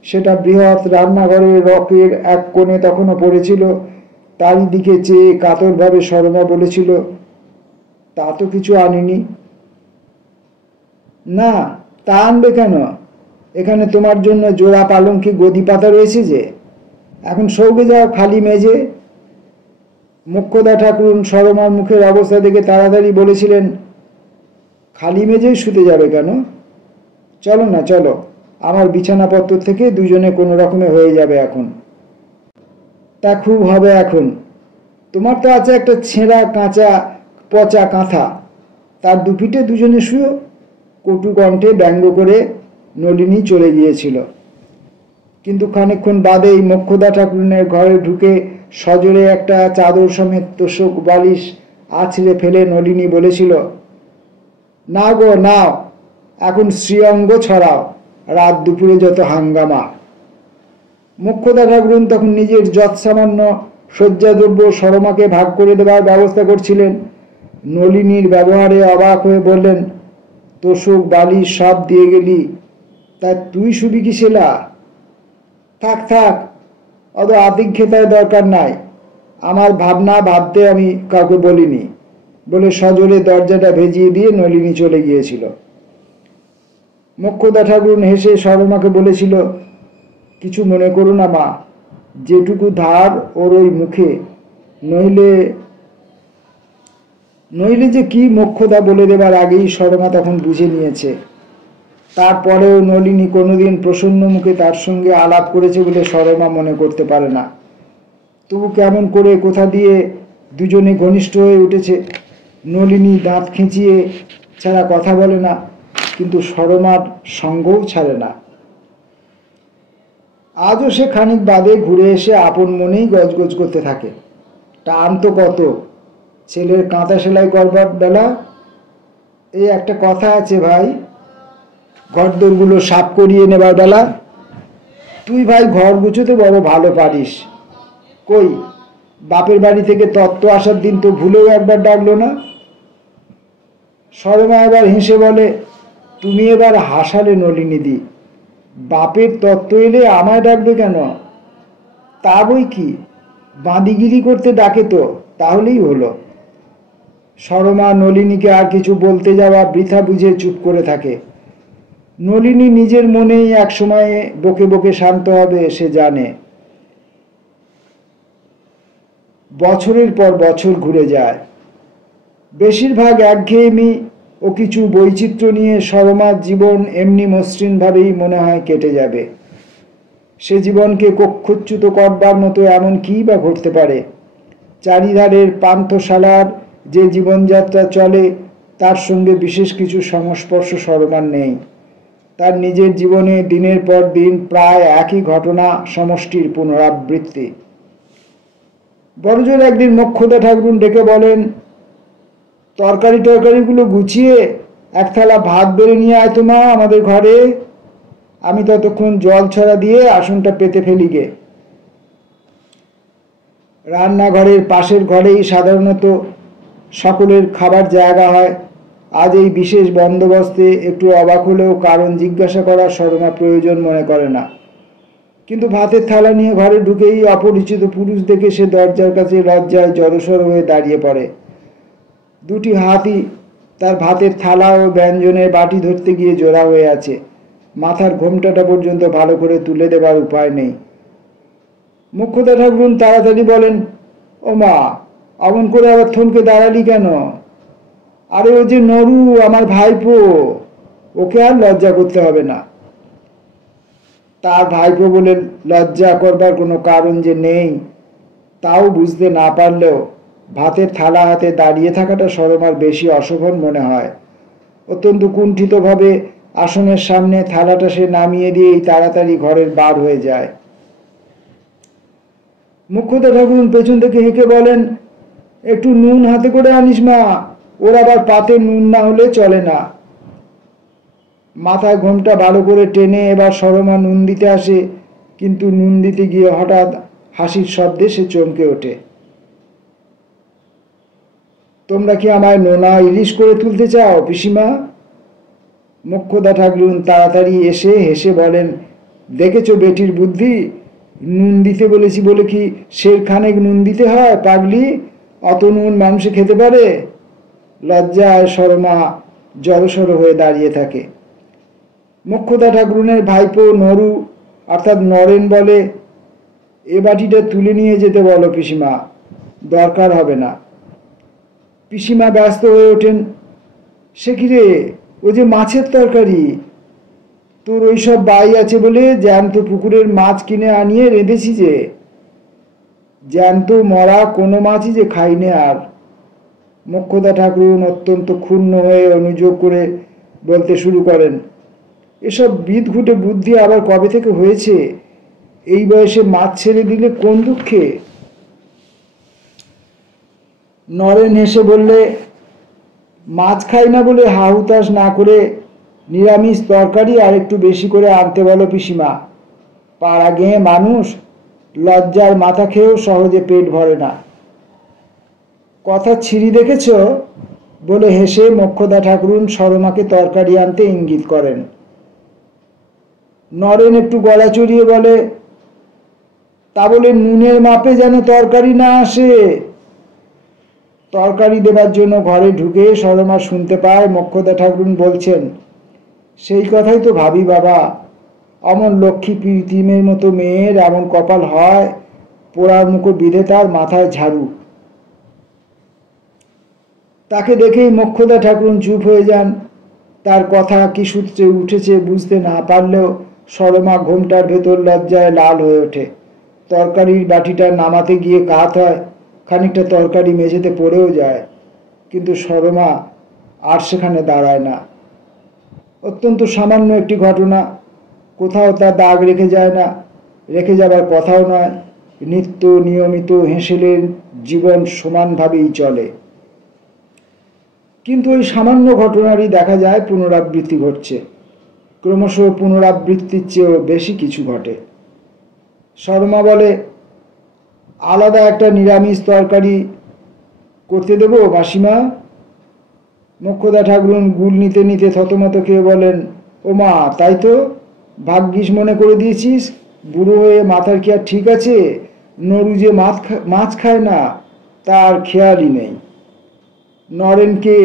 সেটা বৃহৎ রান্নাঘরের রকের এক কোণে তখনও পড়েছিল। তারই দিকে চেয়ে কাতরভাবে সরমা বলেছিল, তা তো কিছু আনিনি। না, তা আনবে কেন? এখানে তোমার জন্য জোড়া পালঙ্কি গদি পাতা রয়েছে যে, এখন সৌগে যাও খালি মেজে। মোক্ষদা ঠাকুর সরমার মুখের অবস্থা দেখে তাড়াতাড়ি বলেছিলেন, খালি মেজেই শুতে যাবে কেন? চলো না চলো, আমার বিছানাপত্র থেকে দুজনে কোনো রকমে হয়ে যাবে এখন। তা খুব হবে এখন। তোমার তো আছে একটা ছেঁড়া কাঁচা পচা কাঁথা, তার দুপিঠে দুজনে শুয়ো। কটু কণ্ঠে ব্যঙ্গ করে নলিনী চলে গিয়েছিল। কিন্তু খানিকক্ষণ বাদেই মোক্ষদা ঠাকুরের ঘরে ঢুকে সজোরে একটা চাদর সমেত তোষক বালিশ আছড়ে ফেলে নলিনী বলেছিল, না গো নাও, এখন শ্রীঅঙ্গ ছড়াও, রাত দুপুরে যত হাঙ্গামা। মোক্ষদা ঠাকুরন তখন নিজের যৎসামান্য শয্যাদ্রব্য সরমাকে ভাগ করে দেওয়ার ব্যবস্থা করছিলেন। নলিনীর ব্যবহারে অবাক হয়ে বললেন, তোষক বালিশ সব দিয়ে গেলি, তা তুই শুবি কি সেলা? থাক থাক, অত আতিক্ষেতার দরকার নাই, আমার ভাবনা ভাবতে আমি কাউকে বলিনি বলে সজোরে দরজাটা ভেজিয়ে দিয়ে নলিনী চলে গিয়েছিল। মোক্ষদা ঠাকুর হেসে সরমাকে বলেছিল, কিছু মনে করো না মা, যেটুকু ধার ওর ওই মুখে, নইলে নইলে যে কি মোক্ষদা বলে দেবার আগেই সরমা তখন বুঝে নিয়েছে। তারপরেও নলিনী কোনোদিন প্রসন্ন মুখে তার সঙ্গে আলাপ করেছে বলে সরমা মনে করতে পারে না। তবু কেমন করে কোথা দিয়ে দুজনে ঘনিষ্ঠ হয়ে উঠেছে। নলিনী দাঁত খিঁচিয়ে ছাড়া কথা বলে না, কিন্তু সরমার সঙ্গও ছাড়ে না। আজও সে খানিক বাদে ঘুরে এসে আপন মনেই গজগজ করতে থাকে, টান তো কত, ছেলের কাঁথা সেলাই করবার বেলা। এই একটা কথা আছে ভাই, ঘরদোরগুলো সাফ করিয়ে নেবার বেলা। তুই ভাই ঘর গুছোতে বড় ভালো পারিস, কই বাপের বাড়ি থেকে তত্ত্ব আসার দিন তো ভুলেও একবার ডাকলো না। সরমা এবার হেসে বলে, তুমি এবার হাসালে নলিনীদি, বাপের তত্ত্ব এলে আমায় ডাকবে কেন? তা বই কি, বাঁদিগিরি করতে ডাকে তো, তাহলেই হলো। সরমা নলিনীকে আর কিছু বলতে যাওয়া বৃথা বুঝে চুপ করে থাকে। নলিনী নিজের মনেই এক সময়ে বকে বকে শান্ত হবে সে জানে। বছরের পর বছর ঘুরে যায়, বেশিরভাগ একঘেয়েমি ও কিছু বৈচিত্র্য নিয়ে সরমার জীবন এমনি মসৃণভাবেই মনে হয় কেটে যাবে। সে জীবনকে কক্ষচ্যুত করবার মতো এমন কী বা ঘটতে পারে? চারিধারের পান্থশালার যে জীবনযাত্রা চলে তার সঙ্গে বিশেষ কিছু সংস্পর্শ সরমার নেই। তার নিজের জীবনে দিনের পর দিন প্রায় একই ঘটনা সমষ্টির পুনরাবৃত্তি। বড়জোর একদিন মোক্ষদা ঠাকুর ডেকে বলেন, তরকারিগুলো গুছিয়ে এক থালা ভাত বেড়ে নিয়ে আয় তো মা আমাদের ঘরে, আমি ততক্ষণ জল ছড়া দিয়ে আসনটা পেতে ফেলি গে। রান্নাঘরের পাশের ঘরেই সাধারণত সকলের খাবার জায়গা হয়। আজ এই বিশেষ বন্দোবস্তে একটু অবাক হলেও কারণ জিজ্ঞাসা করার সরমা প্রয়োজন মনে করে না। কিন্তু ভাতের থালা নিয়ে ঘরে ঢুকেই অপরিচিত পুরুষ দেখে সে দরজার কাছে লজ্জায় জড়সড় হয়ে দাঁড়িয়ে পড়ে। দুটি হাতই তার ভাতের থালা ও ব্যঞ্জনের বাটি ধরতে গিয়ে জোড়া হয়ে আছে। মাথার ঘোমটাটা পর্যন্ত ভালো করে তুলে দেবার উপায় নেই। মোক্ষদা ঠাকুর তাড়াতাড়ি বলেন, ও মা, অমন করে আবার থমকে দাঁড়ালি কেন? আরে ও যে নরু, আমার ভাইপো, ওকে আর লজ্জা করতে হবে না। তার ভাইপো বলে লজ্জা করবার কোনো কারণ যে নেই তাও বুঝতে না পারলেও ভাতের থালা হাতে দাঁড়িয়ে থাকাটা সরমার বেশি অশোভন মনে হয়। অত্যন্ত কুণ্ঠিতভাবে আসনের সামনে থালাটা সে নামিয়ে দিয়েই তাড়াতাড়ি ঘরের বার হয়ে যায়। মুখ্যদা ঠাকুরুন পেছন থেকে হেঁকে বলেন, একটু নুন হাতে করে আনিস মা, ওর আবার পাতে নুন না হলে চলে না। মাথায় ঘোমটা ভালো করে টেনে এবার সরমা নুন দিতে আসে, কিন্তু নুন দিতে গিয়ে হঠাৎ হাসির শব্দে সে চমকে ওঠে। তোমরা কি আমায় নোনা ইলিশ করে তুলতে চাও পিসিমা? মোক্ষদা ঠাকুরুন তাড়াতাড়ি এসে হেসে বলেন, দেখেছো বেটির বুদ্ধি, নুন দিতে বলেছি বলে কি শেরখানেক নুন দিতে হয় পাগলি? অত নুন মানুষে খেতে পারে? লজ্জায় সরমা জড়সড় হয়ে দাঁড়িয়ে থাকে। মোক্ষদা ঠাকুরুনের ভাইপো নরু অর্থাৎ নরেন বলে, এ বাটিটা তুলে নিয়ে যেতে বলো পিসিমা, দরকার হবে না। পিসিমা ব্যস্ত হয়ে ওঠেন, সে কি রে, ও যে মাছের তরকারি, তোর ওইসব বাই আছে বলে জ্যান্ত পুকুরের মাছ কিনে আনিয়ে রেঁধেছি যে, জ্যান্ত মরা কোনো মাছই যে খাইনে আর। মোক্ষদা ঠাকুরুন অত্যন্ত ক্ষুণ্ণ হয়ে অনুযোগ করে বলতে শুরু করেন, এসব বিদঘুটে বুদ্ধি আবার কবে থেকে হয়েছে? এই বয়সে মাছ ছেড়ে দিলে কোন দুঃখে? নরেন হেসে বললে, মাছ খাই না বলে হাহুতাশ না করে নিরামিষ তরকারি আর একটু বেশি করে আনতে বলো পিসিমা। পাড়া গেঁয়ে মানুষ, লজ্জার মাথা খেয়েও সহজে পেট ভরে না। কথা ছিঁড়ি দেখেছ? বলে হেসে মোক্ষদা ঠাকুরুন সরমাকে তরকারি আনতে ইঙ্গিত করেন। নরেন একটু গলা চড়িয়ে বলে, তা বলে নুনের মাপে যেন তরকারি না আসে। তরকারি দেবার জন্য ঘরে ঢুকে সরমা শুনতে পায় মোক্ষদা ঠাকুরুন বলছেন, সেই কথাই তো ভাবি বাবা, অমন লক্ষ্মী প্রীতিমের মতো মেয়ের এমন কপাল হয়, পোড়ার মুখো বিধে তার মাথায় ঝাড়ু। তাকে দেখেই মোক্ষদা ঠাকুরুন চুপ হয়ে যান। তার কথা কি সূত্রে উঠেছে বুঝতে না পারলেও সরমা ঘোমটার ভেতর লজ্জায় লাল হয়ে ওঠে। তরকারির বাটিটা নামাতে গিয়ে কাত হয়, খানিকটা তরকারি মেঝেতে পড়েও যায়, কিন্তু সরমা আর সেখানে দাঁড়ায় না। অত্যন্ত সামান্য একটি ঘটনা, কোথাও তার দাগ রেখে যায় না, রেখে যাবার কথাও নয়। নিত্য নিয়মিত হেঁসেলের জীবন সমানভাবেই চলে, কিন্তু ওই সামান্য ঘটনারই দেখা যায় পুনরাবৃত্তি ঘটছে। ক্রমশ পুনরাবৃত্তির চেয়েও বেশি কিছু ঘটে। সরমা বলে, আলাদা একটা নিরামিষ তরকারি করতে দেবো মাসিমা? মোক্ষদা ঠাকুরুন গুল নিতে নিতে থতমত খেয়ে বলেন, ও মা, তাই তো, ভাগ্যিস মনে করে দিয়েছিস। বুড়ো হয়ে মাথার কি আর ঠিক আছে? নরু যে মাছ খায় না তার খেয়ালই নেই। নরেনকে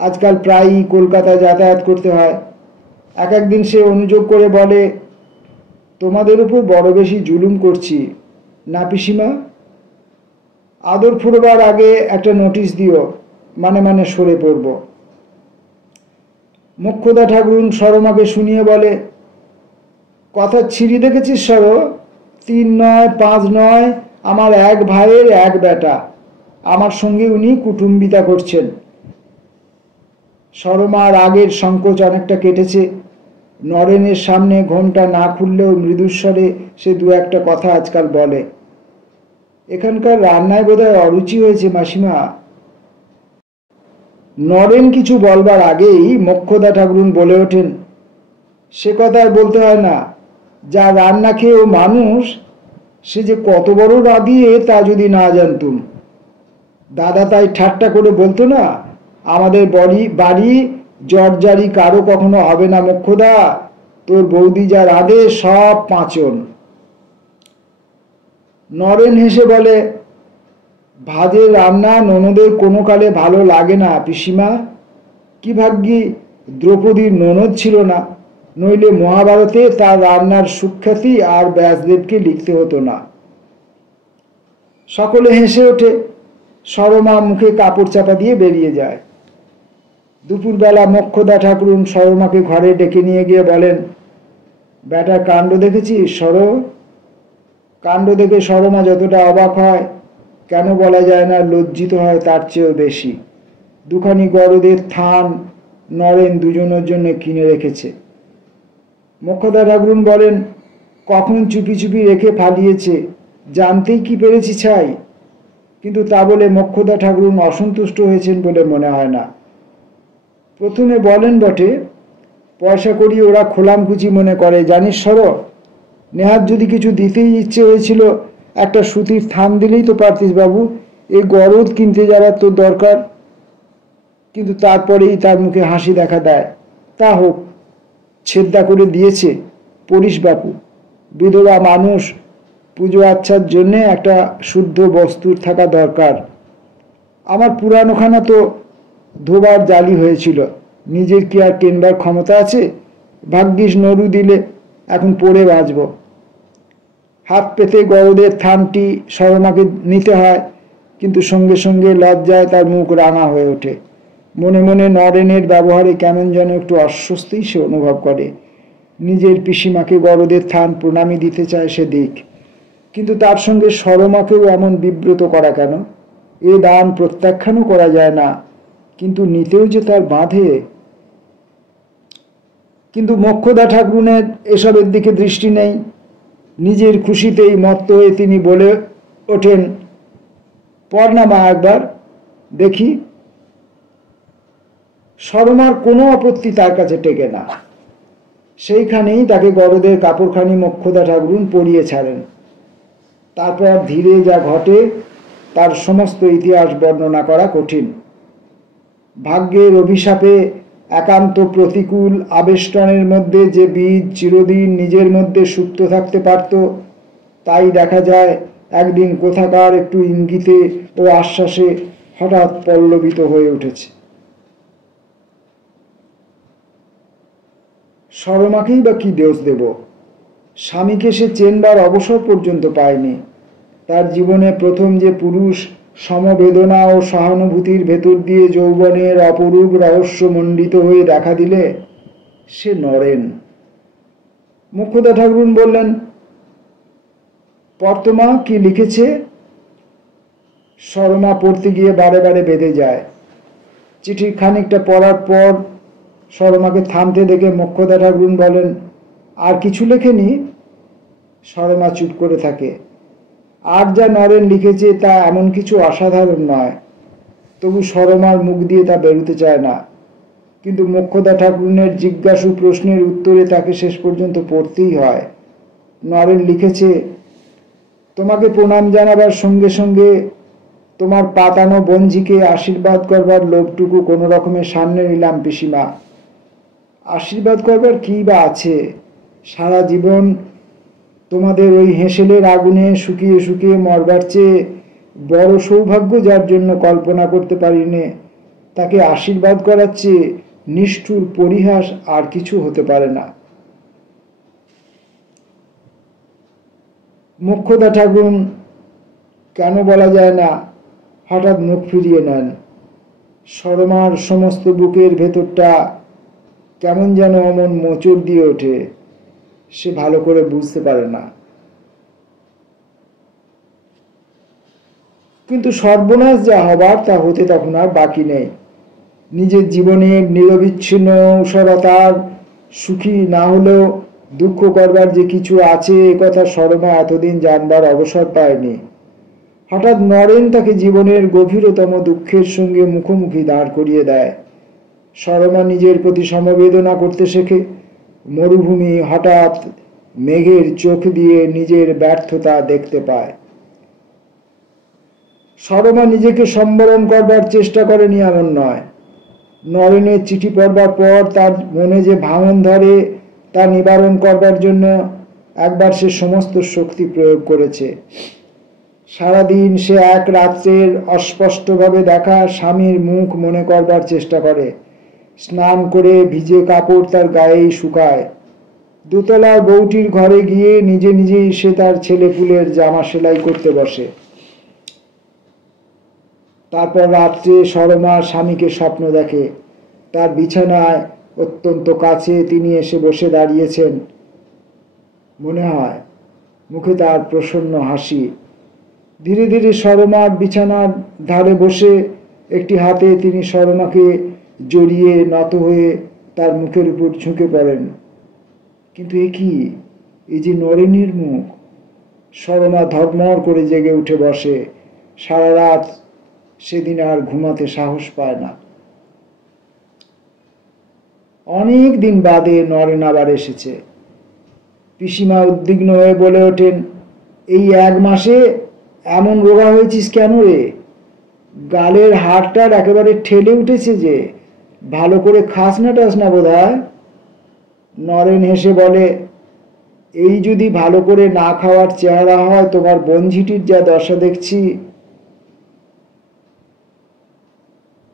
আজকাল প্রায়ই কলকাতায় যাতায়াত করতে হয়। এক একদিন সে অনুযোগ করে বলে, তোমাদের উপর বড় বেশি জুলুম করছি না পিসিমা? আদর ফুরবার আগে একটা নোটিশ দিও, মানে মানে সরে পড়ব। মোক্ষদা ঠাকুরুন সরমাকে শুনিয়ে বলে, কথা ছিঁড়ি দেখেছিস সর? 3 নয় 5 নয়, আমার এক ভাইয়ের এক বেটা, আমার সঙ্গে উনি কুটুম্বিতা করছেন। সরমার আগের সংকোচ অনেকটা কেটেছে। নরেনের সামনে ঘোমটা না খুললেও মৃদুস্বরে সে দু একটা কথা আজকাল বলে। এখানকার রান্নায় বোধহয় অরুচি হয়েছে মাসিমা। নরেন কিছু বলবার আগেই মোক্ষদা ঠাকুরুন বলে ওঠেন, সে কথা আর বলতে হয় না, যা রান্না খেয়েও মানুষ, সে যে কত বড় রাঁধিয়ে তা যদি না জানতুম। দাদা তাই ঠাট্টা করে বলতো না, আমাদের বাড়ি জর্জারি কারো কখনো হবে না মোক্ষদা, তোর বৌদি যা রাঁধে সব পাঁচন। নরেন হেসে বলে, ভাজের রান্না ননদের কোনো কালে ভালো লাগে না পিসিমা। কি ভাগ্যি দ্রৌপদীর ননদ ছিল না, নইলে মহাভারতে তার রান্নার সুখ্যাতি আর ব্যাসদেবকে লিখতে হতো না। সকলে হেসে ওঠে। সরমা মুখে কাপড় চাপা দিয়ে বেরিয়ে যায়। দুপুরবেলা মোক্ষদা ঠাকুরুন সরমাকে ঘরে ডেকে নিয়ে গিয়ে বলেন, বেটার কাণ্ড দেখেছিস সর? কাণ্ড দেখে সরমা যতটা অবাক হয়, কেন বলা যায় না লজ্জিত হয় তার চেয়েও বেশি। দুখানি গরদের থান, নরেন দুজনের জন্য কিনে রেখেছে। মোক্ষদা ঠাকুরুন বলেন, কখন চুপি চুপি রেখে ফালিয়েছে, জানতেই কি পেরেছি ছাই। কিন্তু তা বলে মোক্ষদা ঠাকুরুন অসন্তুষ্ট হয়েছেন বলে মনে হয় না। প্রথমে বলেন বটে, পয়সা করি ওরা খোলামকুচি মনে করে, জানিস সর, নেহাত যদি কিছু দিতেই ইচ্ছে হয়েছিল একটা সুতির থান দিলেই তো পারতিস বাবু, এই গরদ কিনতে যাওয়ার তোর দরকার। কিন্তু তারপরেই তার মুখে হাসি দেখা দেয়। তা হোক, ছেদ্দা করে দিয়েছে, পড়িস বাপু, বিধবা মানুষ, পুজো আচ্ছার জন্যে একটা শুদ্ধ বস্তুর থাকা দরকার। আমার পুরানোখানা তো ধোবার জালি হয়েছিল, নিজের কি আর কেনবার ক্ষমতা আছে? ভাগ্যিস নরু দিলে, এখন পড়ে বাঁচব। হাত পেতে গরদের থানটি সরমাকে নিতে হয়, কিন্তু সঙ্গে সঙ্গে লজ্জায় তার মুখ রাঙা হয়ে ওঠে। মনে মনে নরেনের ব্যবহারে কেমন যেন একটু অস্বস্তি সে অনুভব করে। নিজের পিসিমাকে গরদের থান প্রণামী দিতে চায় সে দিক, কিন্তু তার সঙ্গে সরমাকেও এমন বিব্রত করা কেন? এ দান প্রত্যাখ্যানও করা যায় না, কিন্তু নিতেও যে তার বাঁধে। কিন্তু মোক্ষদা ঠাকুরুনের এসবের দিকে দৃষ্টি নেই। নিজের খুশিতেই মত্ত হয়ে তিনি বলে ওঠেন, পড় না মা একবার দেখি। সরমার কোনো আপত্তি তার কাছে টেকে না। সেইখানেই তাকে গরদের কাপড়খানি মোক্ষদা ঠাকুরুন পরিয়ে ছাড়েন। তারপর ধীরে যা ঘটে তার সমস্ত ইতিহাস বর্ণনা করা কঠিন। ভাগ্যের অভিশাপে একান্ত প্রতিকূল আবেষ্টনের মধ্যে যে বীজ চিরদিন নিজের মধ্যে সুপ্ত থাকতে পারত, তাই দেখা যায় একদিন কোথাকার একটু ইঙ্গিতে ও আশ্বাসে হঠাৎ পল্লবিত হয়ে উঠেছে। সরমাকেই বা কি দোষ দেব? স্বামীকে সে চেনবার অবসর পর্যন্ত পায়নি। তার জীবনে প্রথম যে পুরুষ সমবেদনা ও সহানুভূতির ভেতর দিয়ে যৌবনের অপরূপ রহস্য মণ্ডিত হয়ে দেখা দিলে, সে নরেন। মোক্ষদা ঠাকুরুন বললেন, পর্তমা কি লিখেছে? সরমা পড়তে গিয়ে বারে বারে বেঁধে যায়। চিঠির খানিকটা পড়ার পর সরমাকে থামতে দেখে মোক্ষদা ঠাকুরুন বলেন, আর কিছু লেখেনি? সরমা চুপ করে থাকে। আর যা নরেন লিখেছে তা এমন কিছু অসাধারণ নয়, তবু সরমার মুখ দিয়ে তা বেরোতে চায় না। কিন্তু মোক্ষদা ঠাকুরুনের জিজ্ঞাসু প্রশ্নের উত্তরে তাকে শেষ পর্যন্ত পড়তেই হয়। নরেন লিখেছে, তোমাকে প্রণাম জানাবার সঙ্গে সঙ্গে তোমার পাতানো বঞ্জিকে আশীর্বাদ করবার লোভটুকু কোনো রকমে সামনে নিলাম পিসিমা। আশীর্বাদ করবার কী বা আছে? সারা জীবন তোমাদের ওই হেঁসেলের আগুনে শুকিয়ে শুকিয়ে মরবার চেয়ে বড় সৌভাগ্য যার জন্য কল্পনা করতে পারিনে, তাকে আশীর্বাদ করার চেয়ে নিষ্ঠুর পরিহাস আর কিছু হতে পারে না। মোক্ষদা ঠাকুরুন, কেন বলা যায় না, হঠাৎ মুখ ফিরিয়ে নেন। সরমার সমস্ত বুকের ভেতরটা কেমন যেন অমন মোচড় দিয়ে ওঠে, সে ভালো করে বুঝতে পারে না। কিন্তু সর্বনাশ যা হবার তা হতে তখন আর বাকি নেই। নিজের জীবনের নিরবিচ্ছিন্ন ঊষরতার সুখী না হলেও দুঃখ করবার যে কিছু আছে একথা সরমা এতদিন জানবার অবসর পায়নি। হঠাৎ নরেন তাকে জীবনের গভীরতম দুঃখের সঙ্গে মুখোমুখি দাঁড় করিয়ে দেয়। সরমা নিজের প্রতি সমবেদনা করতে শেখে। মরুভূমি হঠাৎ মেঘের চোখ দিয়ে নিজের ব্যর্থতা দেখতে পায়। সরমা নিজেকে সম্বরণ করবার চেষ্টা করেনি এমন নয়। নরেনের চিঠি পড়বার পর তার মনে যে ভাঙন ধরে তা নিবারণ করবার জন্য একবার সে সমস্ত শক্তি প্রয়োগ করেছে। সারাদিন সে এক রাত্রের অস্পষ্টভাবে দেখা স্বামীর মুখ মনে করবার চেষ্টা করে। স্নান করে ভিজে কাপড় তার গায়েই শুকায়। দোতলার বউটির ঘরে গিয়ে নিজে নিজেই সে তার ছেলেপুলের জামা সেলাই করতে বসে। তারপর রাত্রে সরমা স্বামীকে স্বপ্ন দেখে। তার বিছানায় অত্যন্ত কাছে তিনি এসে বসে দাঁড়িয়েছেন। মনে হয় মুখে তার প্রসন্ন হাসি। ধীরে ধীরে সরমার বিছানার ধারে বসে একটি হাতে তিনি সরমাকে জড়িয়ে নত হয়ে তার মুখের উপর ঝুঁকে পড়েন। কিন্তু এ কি, এই যে নরেনের মুখ! সরমা ধর্মর করে জেগে উঠে বসে। সারা রাত সেদিন আর ঘুমাতে সাহস পায় না। অনেক দিন বাদে নরেন আবার এসেছে। পিসিমা উদ্বিগ্ন হয়ে বলে ওঠেন, এই 1 মাসে এমন রোগা হয়েছিস কেন রে? গালের হাড়টার একেবারে ঠেলে উঠেছে যে, ভালো করে খাস না টাস না বোধ হয়। নরেন হেসে বলে, এই যদি ভালো করে না খাওয়ার চেহারা হয়, তোমার বনঝিটির যা দশা দেখছি।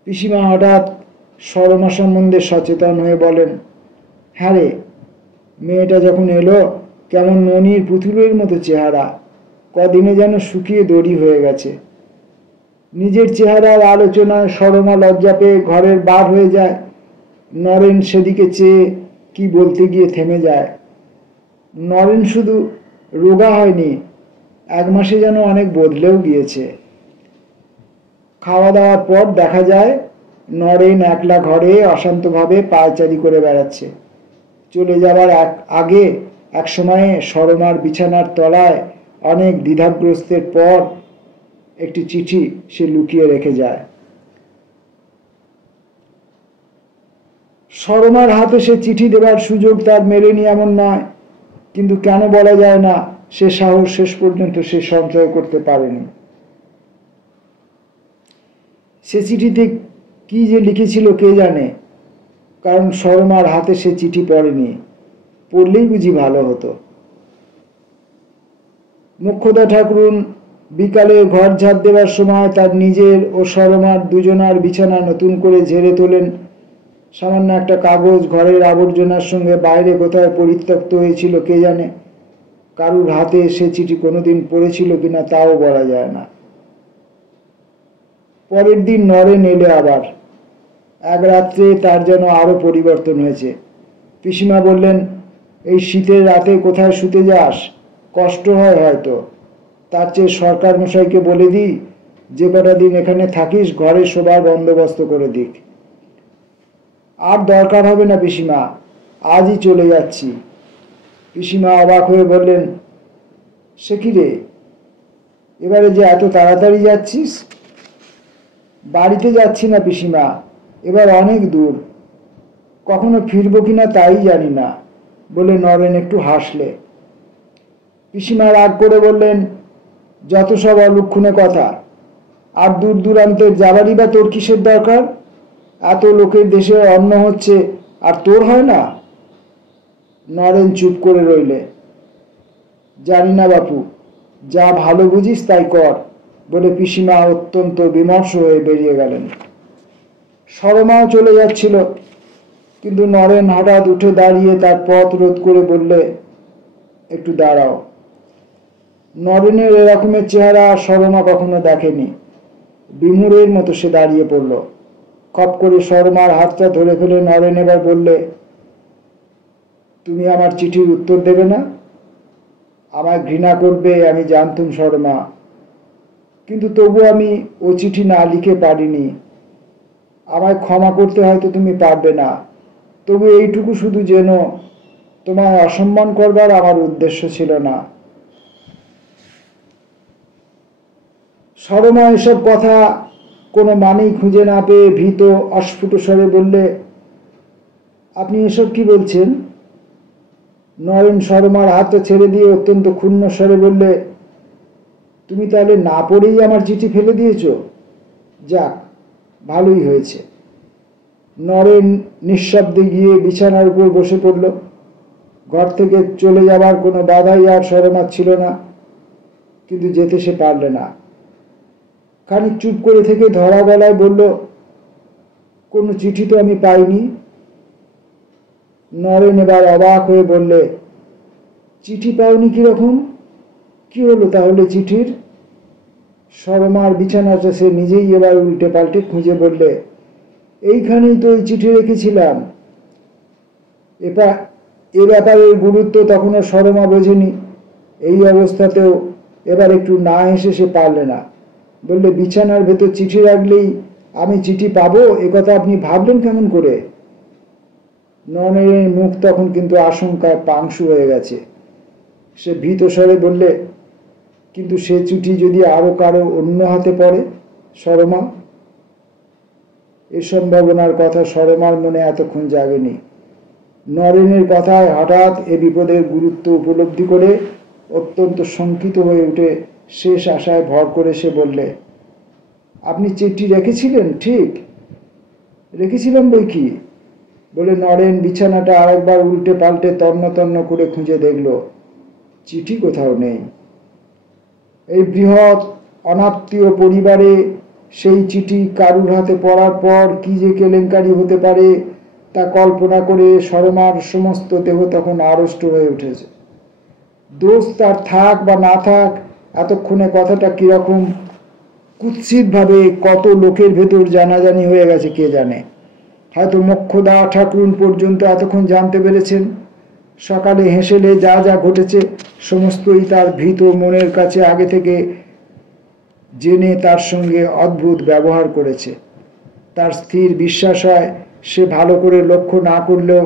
পিসিমা হঠাৎ সরমা সম্বন্ধে সচেতন হয়ে বলেন, হ্যাঁ রে, মেয়েটা যখন এলো কেমন ননির পুতুলের মতো চেহারা, কদিনে যেন শুকিয়ে দড়ি হয়ে গেছে। নিজের চেহারার আলোচনায় সরমা লজ্জা পেয়ে ঘরের বার হয়ে যায়। নরেন সেদিকে চেয়ে কি বলতে গিয়ে থেমে যায়। নরেন শুধু রোগা হয়নি, 1 মাসে যেন অনেক বদলেও গিয়েছে। খাওয়া দাওয়ার পর দেখা যায় নরেন একলা ঘরে অশান্তভাবে পায়চারি করে বেড়াচ্ছে। চলে যাবার আগে এক সময়ে সরমার বিছানার তলায় অনেক দ্বিধাগ্রস্তের পর একটি চিঠি সে লুকিয়ে রেখে যায়। সরমার হাতে সে চিঠি দেবার সুযোগ তার মেলেনি এমন নয়, কিন্তু কেন বলা যায় না, সে সাহস শেষ পর্যন্ত সে সঞ্চয় করতে পারেনি। সে চিঠিতে কি যে লিখেছিল কে জানে, কারণ সরমার হাতে সে চিঠি পড়েনি। পড়লেই বুঝি ভালো হতো। মুখ্যদা ঠাকুরুন বিকালে ঘর ঝাড় দেবার সময় তার নিজের ও সরমার দুজনার বিছানা নতুন করে ঝেড়ে তোলেন। সামান্য একটা কাগজ ঘরের আবর্জনার সঙ্গে বাইরে কোথায় পরিত্যক্ত হয়েছিল কে জানে। কারুর হাতে সে চিঠি কোনোদিন পড়েছিল কিনা তাও বলা যায় না। পরের দিন নরেন এলে আবার। এক রাত্রে তার যেন আরো পরিবর্তন হয়েছে। পিসিমা বললেন, এই শীতের রাতে কোথায় শুতে যাস? কষ্ট হয় হয়তো। তার চেয়ে সরকার মশাইকে বলে দিই, যে কটা দিন এখানে থাকিস ঘরে শোবার বন্দোবস্ত করে দিক। আর দরকার হবে না পিসিমা, আজই চলে যাচ্ছি। পিসিমা অবাক হয়ে বললেন, সে কি রে, এবারে যে এত তাড়াতাড়ি যাচ্ছিস? বাড়িতে যাচ্ছি না পিসিমা, এবার অনেক দূর, কখনো ফিরবো কিনা তাই জানি না, বলে নরেন একটু হাসলে। পিসিমা রাগ করে বললেন, যত সব অলক্ষণে কথা, আর দূর দূরান্তের যাবারই বা তোর কিসের দরকার? এত লোকের দেশে অন্ন হচ্ছে, আর তোর হয় না? নরেন চুপ করে রইলে। জানি না বাপু, যা ভালো বুঝিস তাই কর, বলে পিসিমা অত্যন্ত বিমর্ষ হয়ে বেরিয়ে গেলেন। সরমাও চলে যাচ্ছিল, কিন্তু নরেন হঠাৎ উঠে দাঁড়িয়ে তার পথ রোধ করে বললে, একটু দাঁড়াও। নরেনের এরকমের চেহারা সরমা কখনো দেখেনি। বিমূঢ়ের মতো সে দাঁড়িয়ে পড়ল। খপ করে সরমার হাতটা ধরে ফেলে নরেন এবার বললে, তুমি আমার চিঠির উত্তর দেবে না? আমায় ঘৃণা করবে আমি জানতুম সরমা, কিন্তু তবু আমি ও চিঠি না লিখে পারিনি। আমায় ক্ষমা করতে হয়তো তুমি পারবে না, তবু এইটুকু শুধু যেন, তোমায় অসম্মান করবার আমার উদ্দেশ্য ছিল না। সরমা এসব কথা কোনো মানেই খুঁজে না পেয়ে ভীত অস্ফুট স্বরে বললে, আপনি এসব কি বলছেন? নরেন সরমার হাতটা ছেড়ে দিয়ে অত্যন্ত ক্ষুণ্ণ স্বরে বললে, তুমি তাহলে না পড়েই আমার চিঠি ফেলে দিয়েছ? যাক, ভালোই হয়েছে। নরেন নিঃশব্দে গিয়ে বিছানার উপর বসে পড়ল। ঘর থেকে চলে যাবার কোনো বাধাই আর সরমার ছিল না, কিন্তু যেতে সে পারলে না। খানিক চুপ করে থেকে ধরা গলায় বলল, কোনো চিঠি তো আমি পাইনি। নরেন এবার অবাক হয়ে বললে, চিঠি পাওনি কিরকম? কি হলো তাহলে চিঠির? সরমার বিছানাটা সে নিজেই এবার উল্টে পাল্টে খুঁজে বললে, এইখানেই তো ওই চিঠি রেখেছিলাম। এ ব্যাপারের গুরুত্ব তখনও সরমা বোঝেনি। এই অবস্থাতেও এবার একটু না হেসে সে পারলে না। বললে, বিছানার ভেতর চিঠি রাখলেই আমি চিঠি পাবো একথা আপনি ভাবলেন কেমন করে? নরেনের মুখ তখন কিন্তু আশঙ্কায় পাংশু হয়ে গেছে। সে ভীত স্বরে বললে, কিন্তু সে চিঠি যদি আরো কারো অন্য হাতে পড়ে সরমা? এ সম্ভাবনার কথা সরমার মনে এতক্ষণ জাগেনি। নরেনের কথায় হঠাৎ এ বিপদের গুরুত্ব উপলব্ধি করে অত্যন্ত শঙ্কিত হয়ে উঠে শেষ আশায় ভর করে সে বললে, আপনি চিঠি রেখেছিলেন? ঠিক রেখেছিলাম বই কি, বলে নরেন বিছানাটা আরেকবার উল্টে পাল্টে তন্ন তন্ন করে খুঁজে দেখল, চিঠি কোথাও নেই। এই বৃহৎ অনাত্মীয় পরিবারে সেই চিঠি কারুর হাতে পড়ার পর কি যে কেলেঙ্কারি হতে পারে তা কল্পনা করে সরমার সমস্ত দেহ তখন আড়ষ্ট হয়ে উঠেছে। দোষ তার থাক বা না থাক, এতক্ষণে কথাটা কিরকম কুৎসিতভাবে কত লোকের ভেতর জানাজানি হয়ে গেছে কে জানে। হয়তো মোক্ষদা ঠাকুরুন পর্যন্ত এতক্ষণ জানতে পেরেছেন। সকালে হেসেলে যা যা ঘটেছে সমস্তই তার ভীত মনের কাছে আগে থেকে জেনে তার সঙ্গে অদ্ভুত ব্যবহার করেছে। তার স্থির বিশ্বাস হয় সে ভালো করে লক্ষ্য না করলেও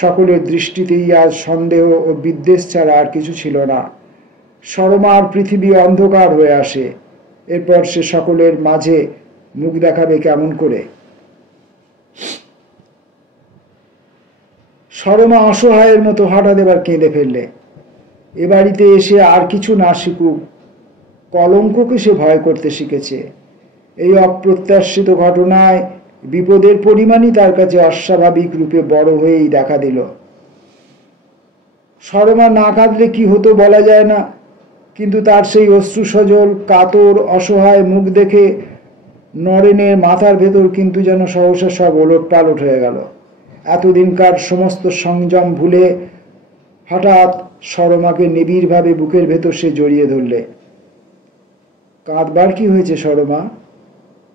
সকলের দৃষ্টিতেই আজ সন্দেহ ও বিদ্বেষ ছাড়া আর কিছু ছিল না। সরমার পৃথিবী অন্ধকার হয়ে আসে। এরপর সে সকলের মাঝে মুখ দেখাবে কেমন করে? সরমা অসহায়ের মতো হঠাৎ এবার কেঁদে ফেললে। এ বাড়িতে এসে আর কিছু না শিখুক, কলঙ্ককে সে ভয় করতে শিখেছে। এই অপ্রত্যাশিত ঘটনায় বিপদের পরিমাণই তার কাছে অস্বাভাবিক রূপে বড় হয়েই দেখা দিল। সরমা না কাঁদলে কি হতো বলা যায় না, কিন্তু তার সেই অশ্রুসজল কাতর অসহায় মুখ দেখে নরেনের মাথার ভেতর কিন্তু যেন সহসা সব ওলট পালট হয়ে গেল। এতদিনকার সমস্ত সংযম ভুলে হঠাৎ সরমাকে নিবিড়ভাবে বুকের ভেতর সে জড়িয়ে ধরলে। কাঁদবার কি হয়েছে সরমা?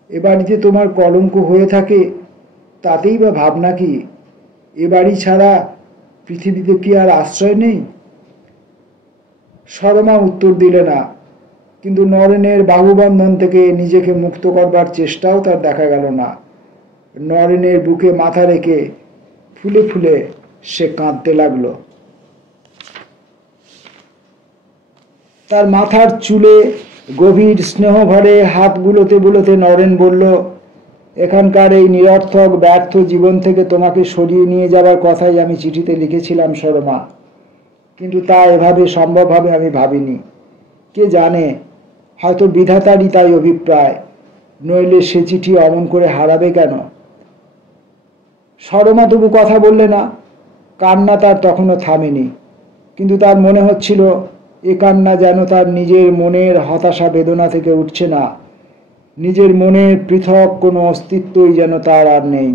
এ বাড়িতে তোমার কলঙ্ক হয়ে থাকে তাতেই বা ভাবনা কি? এ বাড়ি ছাড়া পৃথিবীতে কি আর আশ্রয় নেই? সরমা উত্তর দিলে না, কিন্তু নরেনের বাহুবন্ধন থেকে নিজেকে মুক্ত করবার চেষ্টাও তার দেখা গেল না। নরেনের বুকে মাথা রেখে ফুলে ফুলে সে কাঁদতে লাগলো। তার মাথার চুলে গভীর স্নেহ ভরে হাত বুলোতে বুলোতে নরেন বলল, এখানকার এই নিরর্থক ব্যর্থ জীবন থেকে তোমাকে সরিয়ে নিয়ে যাবার কথাই আমি চিঠিতে লিখেছিলাম সরমা, কিন্তু তা এভাবে সম্ভব হবে আমি ভাবিনি। কে জানে, হয়তো বিধাতারই তাই অভিপ্রায়, নইলে সে চিঠি অমন করে হারাবে কেন? সরমা তবু কথা বললে না। কান্না তার তখনও থামেনি, কিন্তু তার মনে হচ্ছিল এ কান্না যেন তার নিজের মনের হতাশা বেদনা থেকে উঠছে না। নিজের মনের পৃথক কোনো অস্তিত্বই যেন তার আর নেই।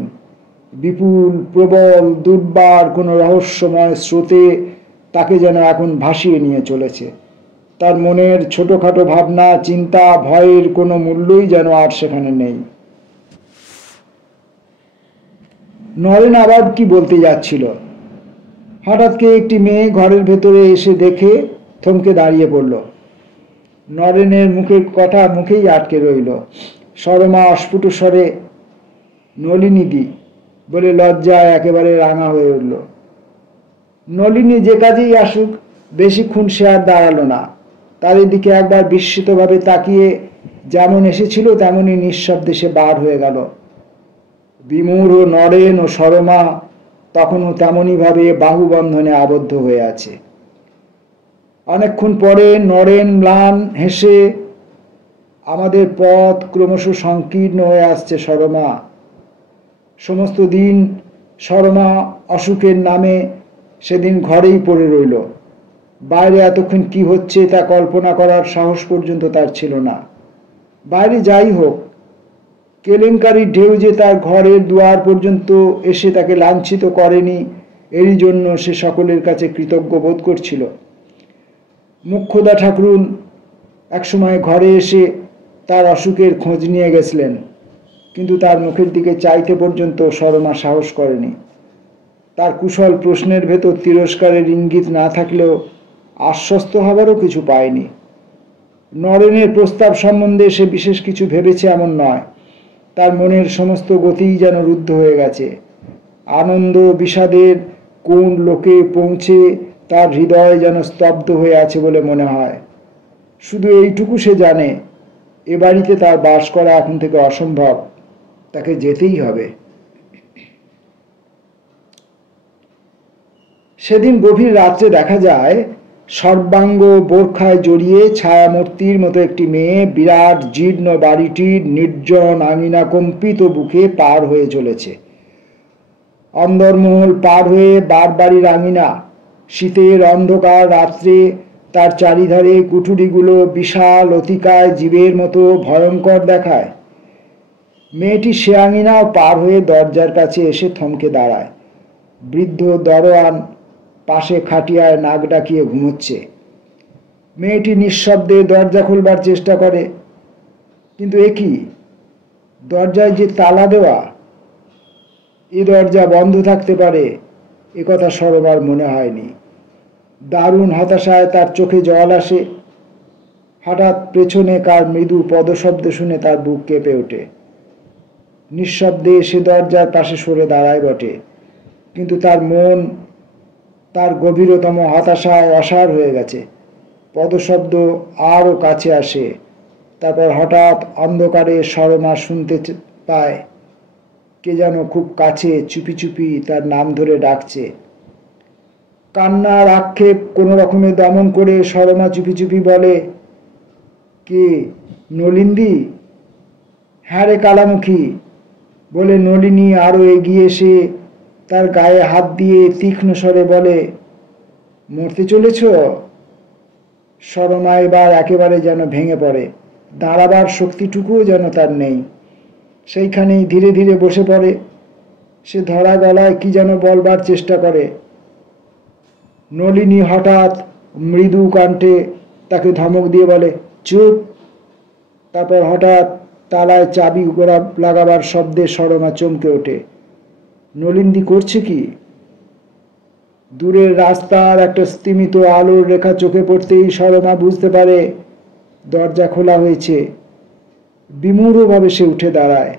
বিপুল প্রবল দুর্বার কোনো রহস্যময় স্রোতে তাকে যেন এখন ভাসিয়ে নিয়ে চলেছে। তার মনের ছোটখাটো ভাবনা চিন্তা ভয়ের কোনো মূল্যই যেন আর সেখানে নেই। নরেন আবার কি বলতে যাচ্ছিল, হঠাৎ কে একটি মেয়ে ঘরের ভেতরে এসে দেখে থমকে দাঁড়িয়ে পড়ল। নরেনের মুখের কথা মুখেই আটকে রইল। সরমা অস্ফুট স্বরে নলিনীদি বলে লজ্জায় একেবারে রাঙা হয়ে উঠল। নলিনী যে কাজেই আসুক বেশিক্ষণ সে আর দাঁড়ালো না। তার দিকে একবার বিস্মিতভাবে তাকিয়ে যেমন এসেছিল তেমনই নিঃশব্দে সে বার হয়ে গেল। বিমূঢ় নরেন ও সরমা তখনও তেমনই ভাবে বাহুবন্ধনে আবদ্ধ হয়ে আছে। অনেকক্ষণ পরে নরেন ম্লান হেসে, আমাদের পথ ক্রমশ সংকীর্ণ হয়ে আসছে সরমা। সমস্ত দিন সরমা অসুখের নামে সেদিন ঘরেই পড়ে রইল। বাইরে এতক্ষণ কি হচ্ছে তা কল্পনা করার সাহস পর্যন্ত তার ছিল না। বাইরে যাই হোক, কেলেঙ্কারির ঢেউ যে তার ঘরের দুয়ার পর্যন্ত এসে তাকে লাঞ্ছিত করেনি, এরই জন্য সে সকলের কাছে কৃতজ্ঞ বোধ করছিল। মোক্ষদা ঠাকুরুন একসময় ঘরে এসে তার অসুখের খোঁজ নিয়ে গেছিলেন, কিন্তু তার মুখের দিকে চাইতে পর্যন্ত সরমা সাহস করেনি। তার কুশল প্রশ্নের ভেতর তিরস্কারের ইঙ্গিত না থাকলেও আশ্বস্ত হবারও কিছু পায়নি। নরেনের প্রস্তাব সম্বন্ধে সে বিশেষ কিছু ভেবেছে এমন নয়, তার মনের সমস্ত গতিই যেন রুদ্ধ হয়ে গেছে। আনন্দ বিষাদের কোন লোকে পৌঁছে তার হৃদয় যেন স্তব্ধ হয়ে আছে বলে মনে হয়। শুধু এইটুকু সে জানে, এ বাড়িতে তার বাস করা এখন থেকে অসম্ভব, তাকে যেতেই হবে। সেদিন গভীর রাত্রে দেখা যায় সর্বাঙ্গ বোরখায় জড়িয়ে ছায়ামূর্তির মতো একটি মেয়ে বিরাট জীর্ণ বাড়িটির নির্জন আঙিনা কম্পিত বুকে পার হয়ে চলেছে। অন্দরমহল পার হয়ে বারবাড়ির আঙিনা। শীতের অন্ধকার রাত্রে তার চারিধারে কুঠুরিগুলো বিশাল অতিকায় জীবের মতো ভয়ঙ্কর দেখায়। মেয়েটি সে আঙিনাও পার হয়ে দরজার কাছে এসে থমকে দাঁড়ায়। বৃদ্ধ দরোয়ান পাশে খাটিয়ায় নাক ডাকিয়ে ঘুমোচ্ছে। মেয়েটি নিঃশব্দে দরজা খুলবার চেষ্টা করে, কিন্তু এ কি, দরজায় যে তালা দেওয়া, এ দরজা বন্ধ থাকতে পারে এ কথা সরবার মনে হয়নি। দারুণ হতাশায় তার চোখে জল আসে। হঠাৎ পেছনে কার মৃদু পদশব্দ শুনে তার বুক কেঁপে ওঠে। নিঃশব্দে সে দরজার পাশে সরে দাঁড়ায় বটে, কিন্তু তার মন তার গভীরতম হতাশায় অসাড় হয়ে গেছে। পদশব্দ আরও কাছে আসে। তারপর হঠাৎ অন্ধকারে সরমা শুনতে পায় কে যেন খুব কাছে চুপি চুপি তার নাম ধরে ডাকছে। কান্নার আক্ষেপ কোনো রকমে দমন করে সরমা চুপি চুপি বলে, কে, নলিন্দি? হ্যাঁ রে কালামুখী, বলে নলিনী আরো এগিয়ে এসে তার গায়ে হাত দিয়ে তীক্ষ্ণ স্বরে বলে, মরতে চলেছ? সরমা এবার একেবারে যেন ভেঙে পড়ে। দাঁড়াবার শক্তিটুকুও যেন তার নেই। সেইখানেই ধীরে ধীরে বসে পড়ে। সে ধরা গলায় কি যেন বলবার চেষ্টা করে। নলিনী হঠাৎ মৃদু কণ্ঠে তাকে ধমক দিয়ে বলে, চুপ। তারপর হঠাৎ তালায় চাবি গোড়া লাগাবার শব্দে সরমা চমকে ওঠে। নলিন্দি করছে কি? দূরের রাস্তার একটা স্তিমিত আলোর রেখা চোখে পড়তেই সরমা বুঝতে পারে দরজা খোলা হয়েছে। বিমূঢ়ভাবে সে উঠে দাঁড়ায়।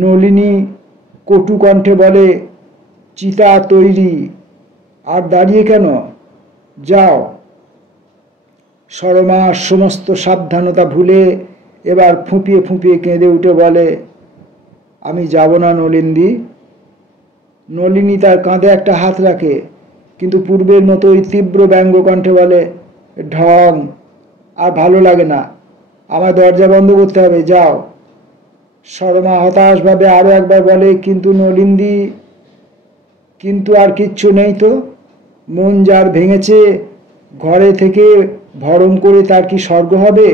নলিনী কটু কণ্ঠে বলে, চিতা তৈরি, আর দাঁড়িয়ে কেন, যাও। সরমা সমস্ত সাবধানতা ভুলে এবার ফুঁপিয়ে ফুঁপিয়ে কেঁদে উঠে বলে, আমি যাব না নলিন্দি। নলিনী তার কাঁধে একটা হাত রাখে, কিন্তু পূর্বের মতোই তীব্র ব্যঙ্গ কণ্ঠে বলে, ঢং, আর ভালো লাগে না, আমার দরজা বন্ধ করতে হবে, যাও। সরমা হতাশভাবে আরো একবার বলে, কিন্তু নলিন্দি। কিন্তু আর কিচ্ছু নেই তো? মন যার ভেঙেছে, ঘরে থেকে ভরম করে তার কি স্বর্গ হবে?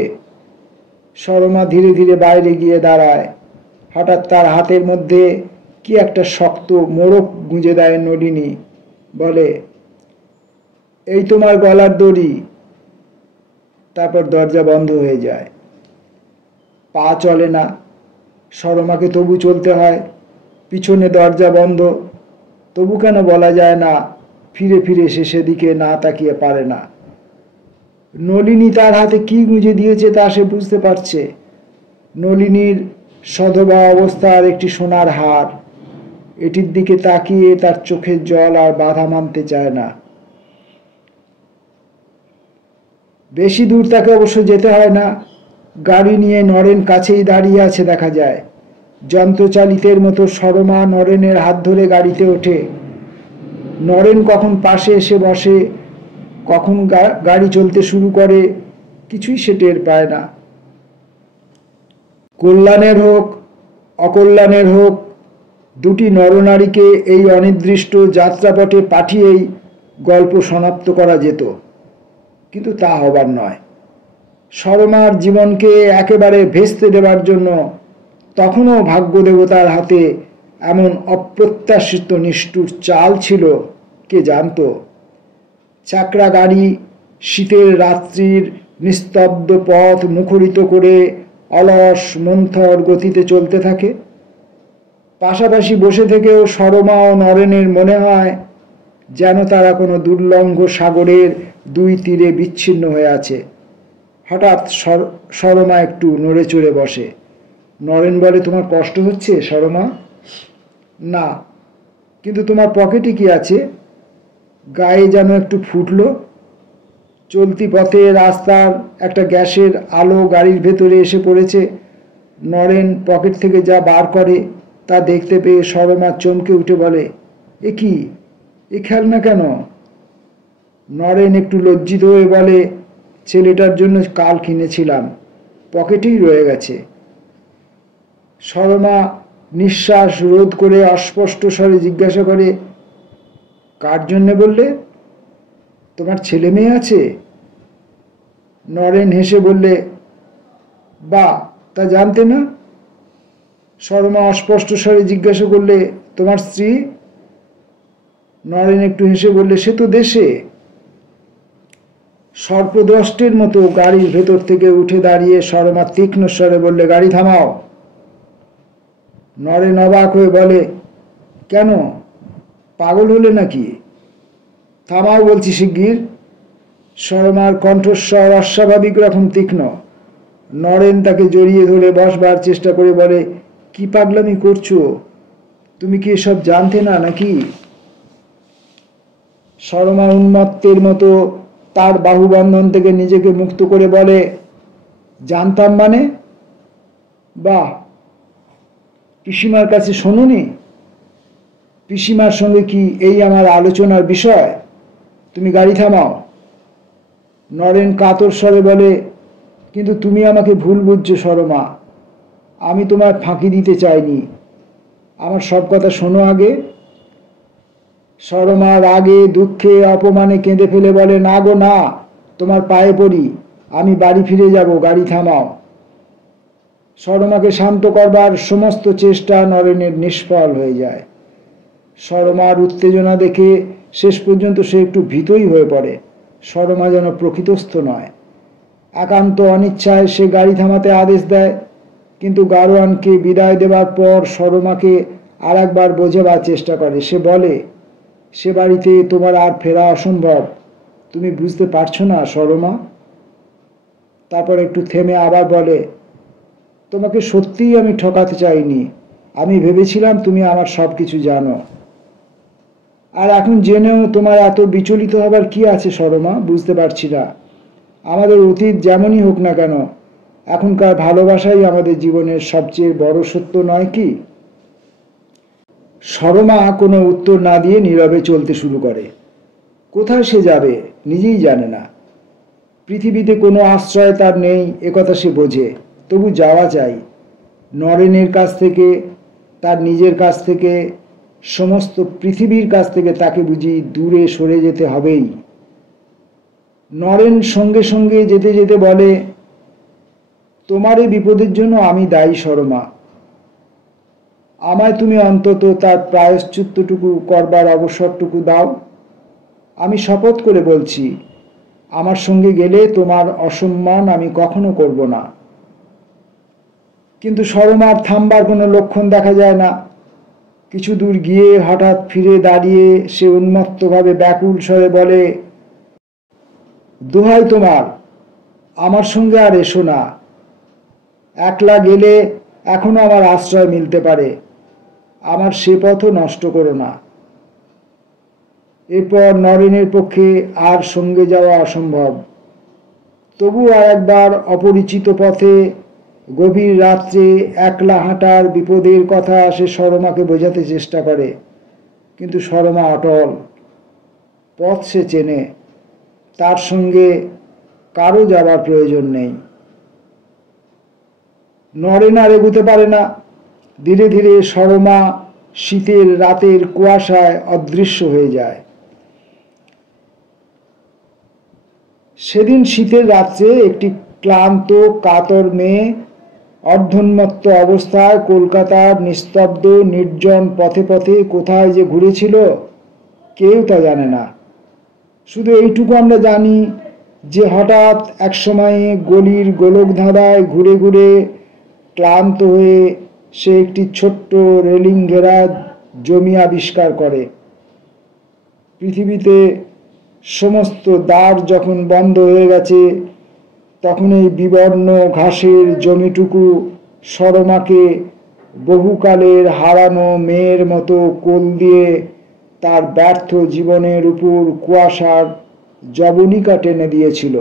সরমা ধীরে ধীরে বাইরে গিয়ে দাঁড়ায়। হঠাৎ তার হাতের মধ্যে কি একটা শক্ত মোড়ক গুঁজে দেয় নলিনী। বলে, এই তোমার গলার দড়ি। তারপর দরজা বন্ধ হয়ে যায়। পা চলে না। সরমাকে তবু চলতে হয়। পিছনে দরজা বন্ধ, তবু কেন বলা যায় না ফিরে ফিরে সে সেদিকে না তাকিয়ে পারে না। নলিনী তার হাতে কি গুঁজে দিয়েছে তা সে বুঝতে পারছে। নলিনীর সধবা অবস্থার একটি সোনার হার। এটির দিকে তাকিয়ে তার চোখের জল আর বাধা মানতে চায় না। বেশি দূর তাকে অবশ্য যেতে হয় না। গাড়ি নিয়ে নরেন কাছেই দাঁড়িয়ে আছে দেখা যায়। যন্ত্রচালিতের মতো সরমা নরেনের হাত ধরে গাড়িতে ওঠে। নরেন কখন পাশে এসে বসে, কখন গাড়ি চলতে শুরু করে, কিছুই সে টের পায় না। কল্যাণের হোক অকল্যাণের হোক, দুটি নরনারীকে এই অনির্দিষ্ট যাত্রাপথে পাঠিয়েই গল্প সমাপ্ত করা যেত, কিন্তু তা হবার নয়। সরমার জীবনকে একেবারে ভেস্তে দেবার জন্য তখনও ভাগ্যদেবতার হাতে এমন অপ্রত্যাশিত নিষ্ঠুর চাল ছিল কে জানত। চাকরা গাড়ি শীতের রাত্রির নিস্তব্ধ পথ মুখরিত করে অলস মন্থর গতিতে চলতে থাকে। পাশাপাশি বসে থেকেও সরমা ও নরেনের মনে হয় যেন তারা কোনো দুর্লঙ্ঘ সাগরের দুই তীরে বিচ্ছিন্ন হয়ে আছে। হঠাৎ সরমা একটু নড়ে চড়ে বসে। নরেন বলে, তোমার কষ্ট হচ্ছে সরমা? না, কিন্তু তোমার পকেটে কি আছে? গায়ে যেন একটু ফুটলো। চলতি পথে রাস্তার একটা গ্যাসের আলো গাড়ির ভেতরে এসে পড়েছে। নরেন পকেট থেকে যা বার করে তা দেখতে পেয়ে সরমা চমকে উঠে বলে, এ কি, এ খেলনা কেন? নরেন একটু লজ্জিত হয়ে বলে, ছেলেটার জন্য কাল কিনেছিলাম, পকেটেই রয়ে গেছে। সরমা নিঃশ্বাস রোধ করে অস্পষ্ট স্বরে জিজ্ঞাসা করে, কার জন্যে বললে? তোমার ছেলে মেয়ে আছে? নরেন হেসে বললে, বা, তা জানতে না? সরমা অস্পষ্ট স্বরে জিজ্ঞাসা করলে, তোমার স্ত্রী? নরেন একটু হেসে বললে, সে তো দেশে। সর্পদ্রষ্টের মতো গাড়ির ভেতর থেকে উঠে দাঁড়িয়ে সরমা তীক্ষ্ণ স্বরে বললে, গাড়ি থামাও। নরেন অবাক হয়ে বলে, কেন, পাগল হলে নাকি? থামাও বলছি শিগগির। সরমার কণ্ঠস্বর অস্বাভাবিক রকম তীক্ষ্ণ। নরেন তাকে জড়িয়ে ধরে বসবার চেষ্টা করে বলে, কি পাগলামি করছো? তুমি কি এসব জানতে না নাকি? সরমা উন্মত্তের মতো তার বাহুবন্ধন থেকে নিজেকে মুক্ত করে বলে, জানতাম মানে? বাহ, পিসিমার কাছে শোনোনি? পিসিমার সঙ্গে কি এই আমার আলোচনার বিষয়? তুমি গাড়ি থামাও। নরেন কাতর স্বরে বলে, কিন্তু তুমি আমাকে ভুল বুঝছো সরমা, আমি তোমার ফাঁকি দিতে চাইনি, আমার সব কথা শোনো আগে। সরমা রাগে দুঃখে অপমানে কেঁদে ফেলে বলে, না গো না, তোমার পায়ে পড়ি, আমি বাড়ি ফিরে যাব, গাড়ি থামাও। সরমাকে শান্ত করবার সমস্ত চেষ্টা নরেনের নিষ্ফল হয়ে যায়। সরমার উত্তেজনা দেখে শেষ পর্যন্ত সে একটু ভীতই হয়ে পড়ে। সরমা যেন প্রকৃতস্থ নয়। একান্ত অনিচ্ছায় সে গাড়ি থামাতে আদেশ দেয়, কিন্তু গাড়োয়ানকে বিদায় দেবার পর সরমাকে আর একবার বোঝাবার চেষ্টা করে। সে বলে, সে বাড়িতে তোমার আর ফেরা অসম্ভব, তুমি বুঝতে পারছো না সরমা? তারপর একটু থেমে আবার বলে, তোমাকে সত্যিই আমি ঠকাতে চাইনি, আমি ভেবেছিলাম তুমি আমার সব কিছু জানো। আর এখন জেনেও তোমার এত বিচলিত হবার কি আছে সরমা? বুঝতে পারছি না। আমাদের অতীত যেমনই হোক না কেন, এখনকার ভালোবাসাই আমাদের জীবনের সবচেয়ে বড় সত্য নয় কি? সরমা কোনো উত্তর না দিয়ে নীরবে চলতে শুরু করে। কোথায় সে যাবে নিজেই জানে না। পৃথিবীতে কোনো আশ্রয় তার নেই একথা সে বোঝে, তবু যাওয়া চাই। নরেনের কাছ থেকে, তার নিজের কাছ থেকে, সমস্ত পৃথিবীর কাছ থেকে তাকে বুঝি দূরে সরে যেতে হবেই। নরেন সঙ্গে সঙ্গে যেতে যেতে বলে, তোমার এই বিপদের জন্য আমি দায়ী সরমা, আমায় তুমি অন্তত তার প্রায়শ্চিত্তটুকু করবার অবসরটুকু দাও। আমি শপথ করে বলছি, আমার সঙ্গে গেলে তোমার অসম্মান আমি কখনো করব না। কিন্তু সরমার থামবার কোনো লক্ষণ দেখা যায় না। কিছু দূর গিয়ে হঠাৎ ফিরে দাঁড়িয়ে সে উন্মত্তভাবে ব্যাকুল স্বরে বলে, দোহাই তোমার, আমার সঙ্গে আর এসো না। একলা গেলে এখনো আমার আশ্রয় মিলতে পারে, আমার সে পথও নষ্ট করো না। এরপর নরেনের পক্ষে আর সঙ্গে যাওয়া অসম্ভব। তবু আর একবার অপরিচিত পথে গভীর রাত্রে একলা হাঁটার বিপদের কথা সে সরমাকে বোঝাতে চেষ্টা করে, কিন্তু সরমা অটল। পথ সে চেনে, তার সঙ্গে কারো যাবার প্রয়োজন নেই। নরেন আর এগুতে পারে না। ধীরে ধীরে সরমা শীতের রাতের কুয়াশায় অদৃশ্য হয়ে যায়। সেদিন শীতের রাত্রে একটি ক্লান্ত কাতর মেয়ে অর্ধোন্মত্ত অবস্থায় কলকাতার নিস্তব্ধ নির্জন পথে পথে কোথায় যে ঘুরেছিল কেউ তা জানে না। শুধু এইটুকু আমরা জানি যে হঠাৎ এক সময়ে গলির গোলকধাঁধায় ঘুরে ঘুরে ক্লান্ত হয়ে সে একটি ছোট্ট রেলিং ঘেরা জমি আবিষ্কার করে। পৃথিবীতে সমস্ত দ্বার যখন বন্ধ হয়ে গেছে, তখন এই বিবর্ণ ঘাসের জমিটুকু সরমাকে বহুকালের হারানো মেয়ের মতো কোল দিয়ে তার ব্যর্থ জীবনের উপর কুয়াশার জবনিকা টেনে দিয়েছিল।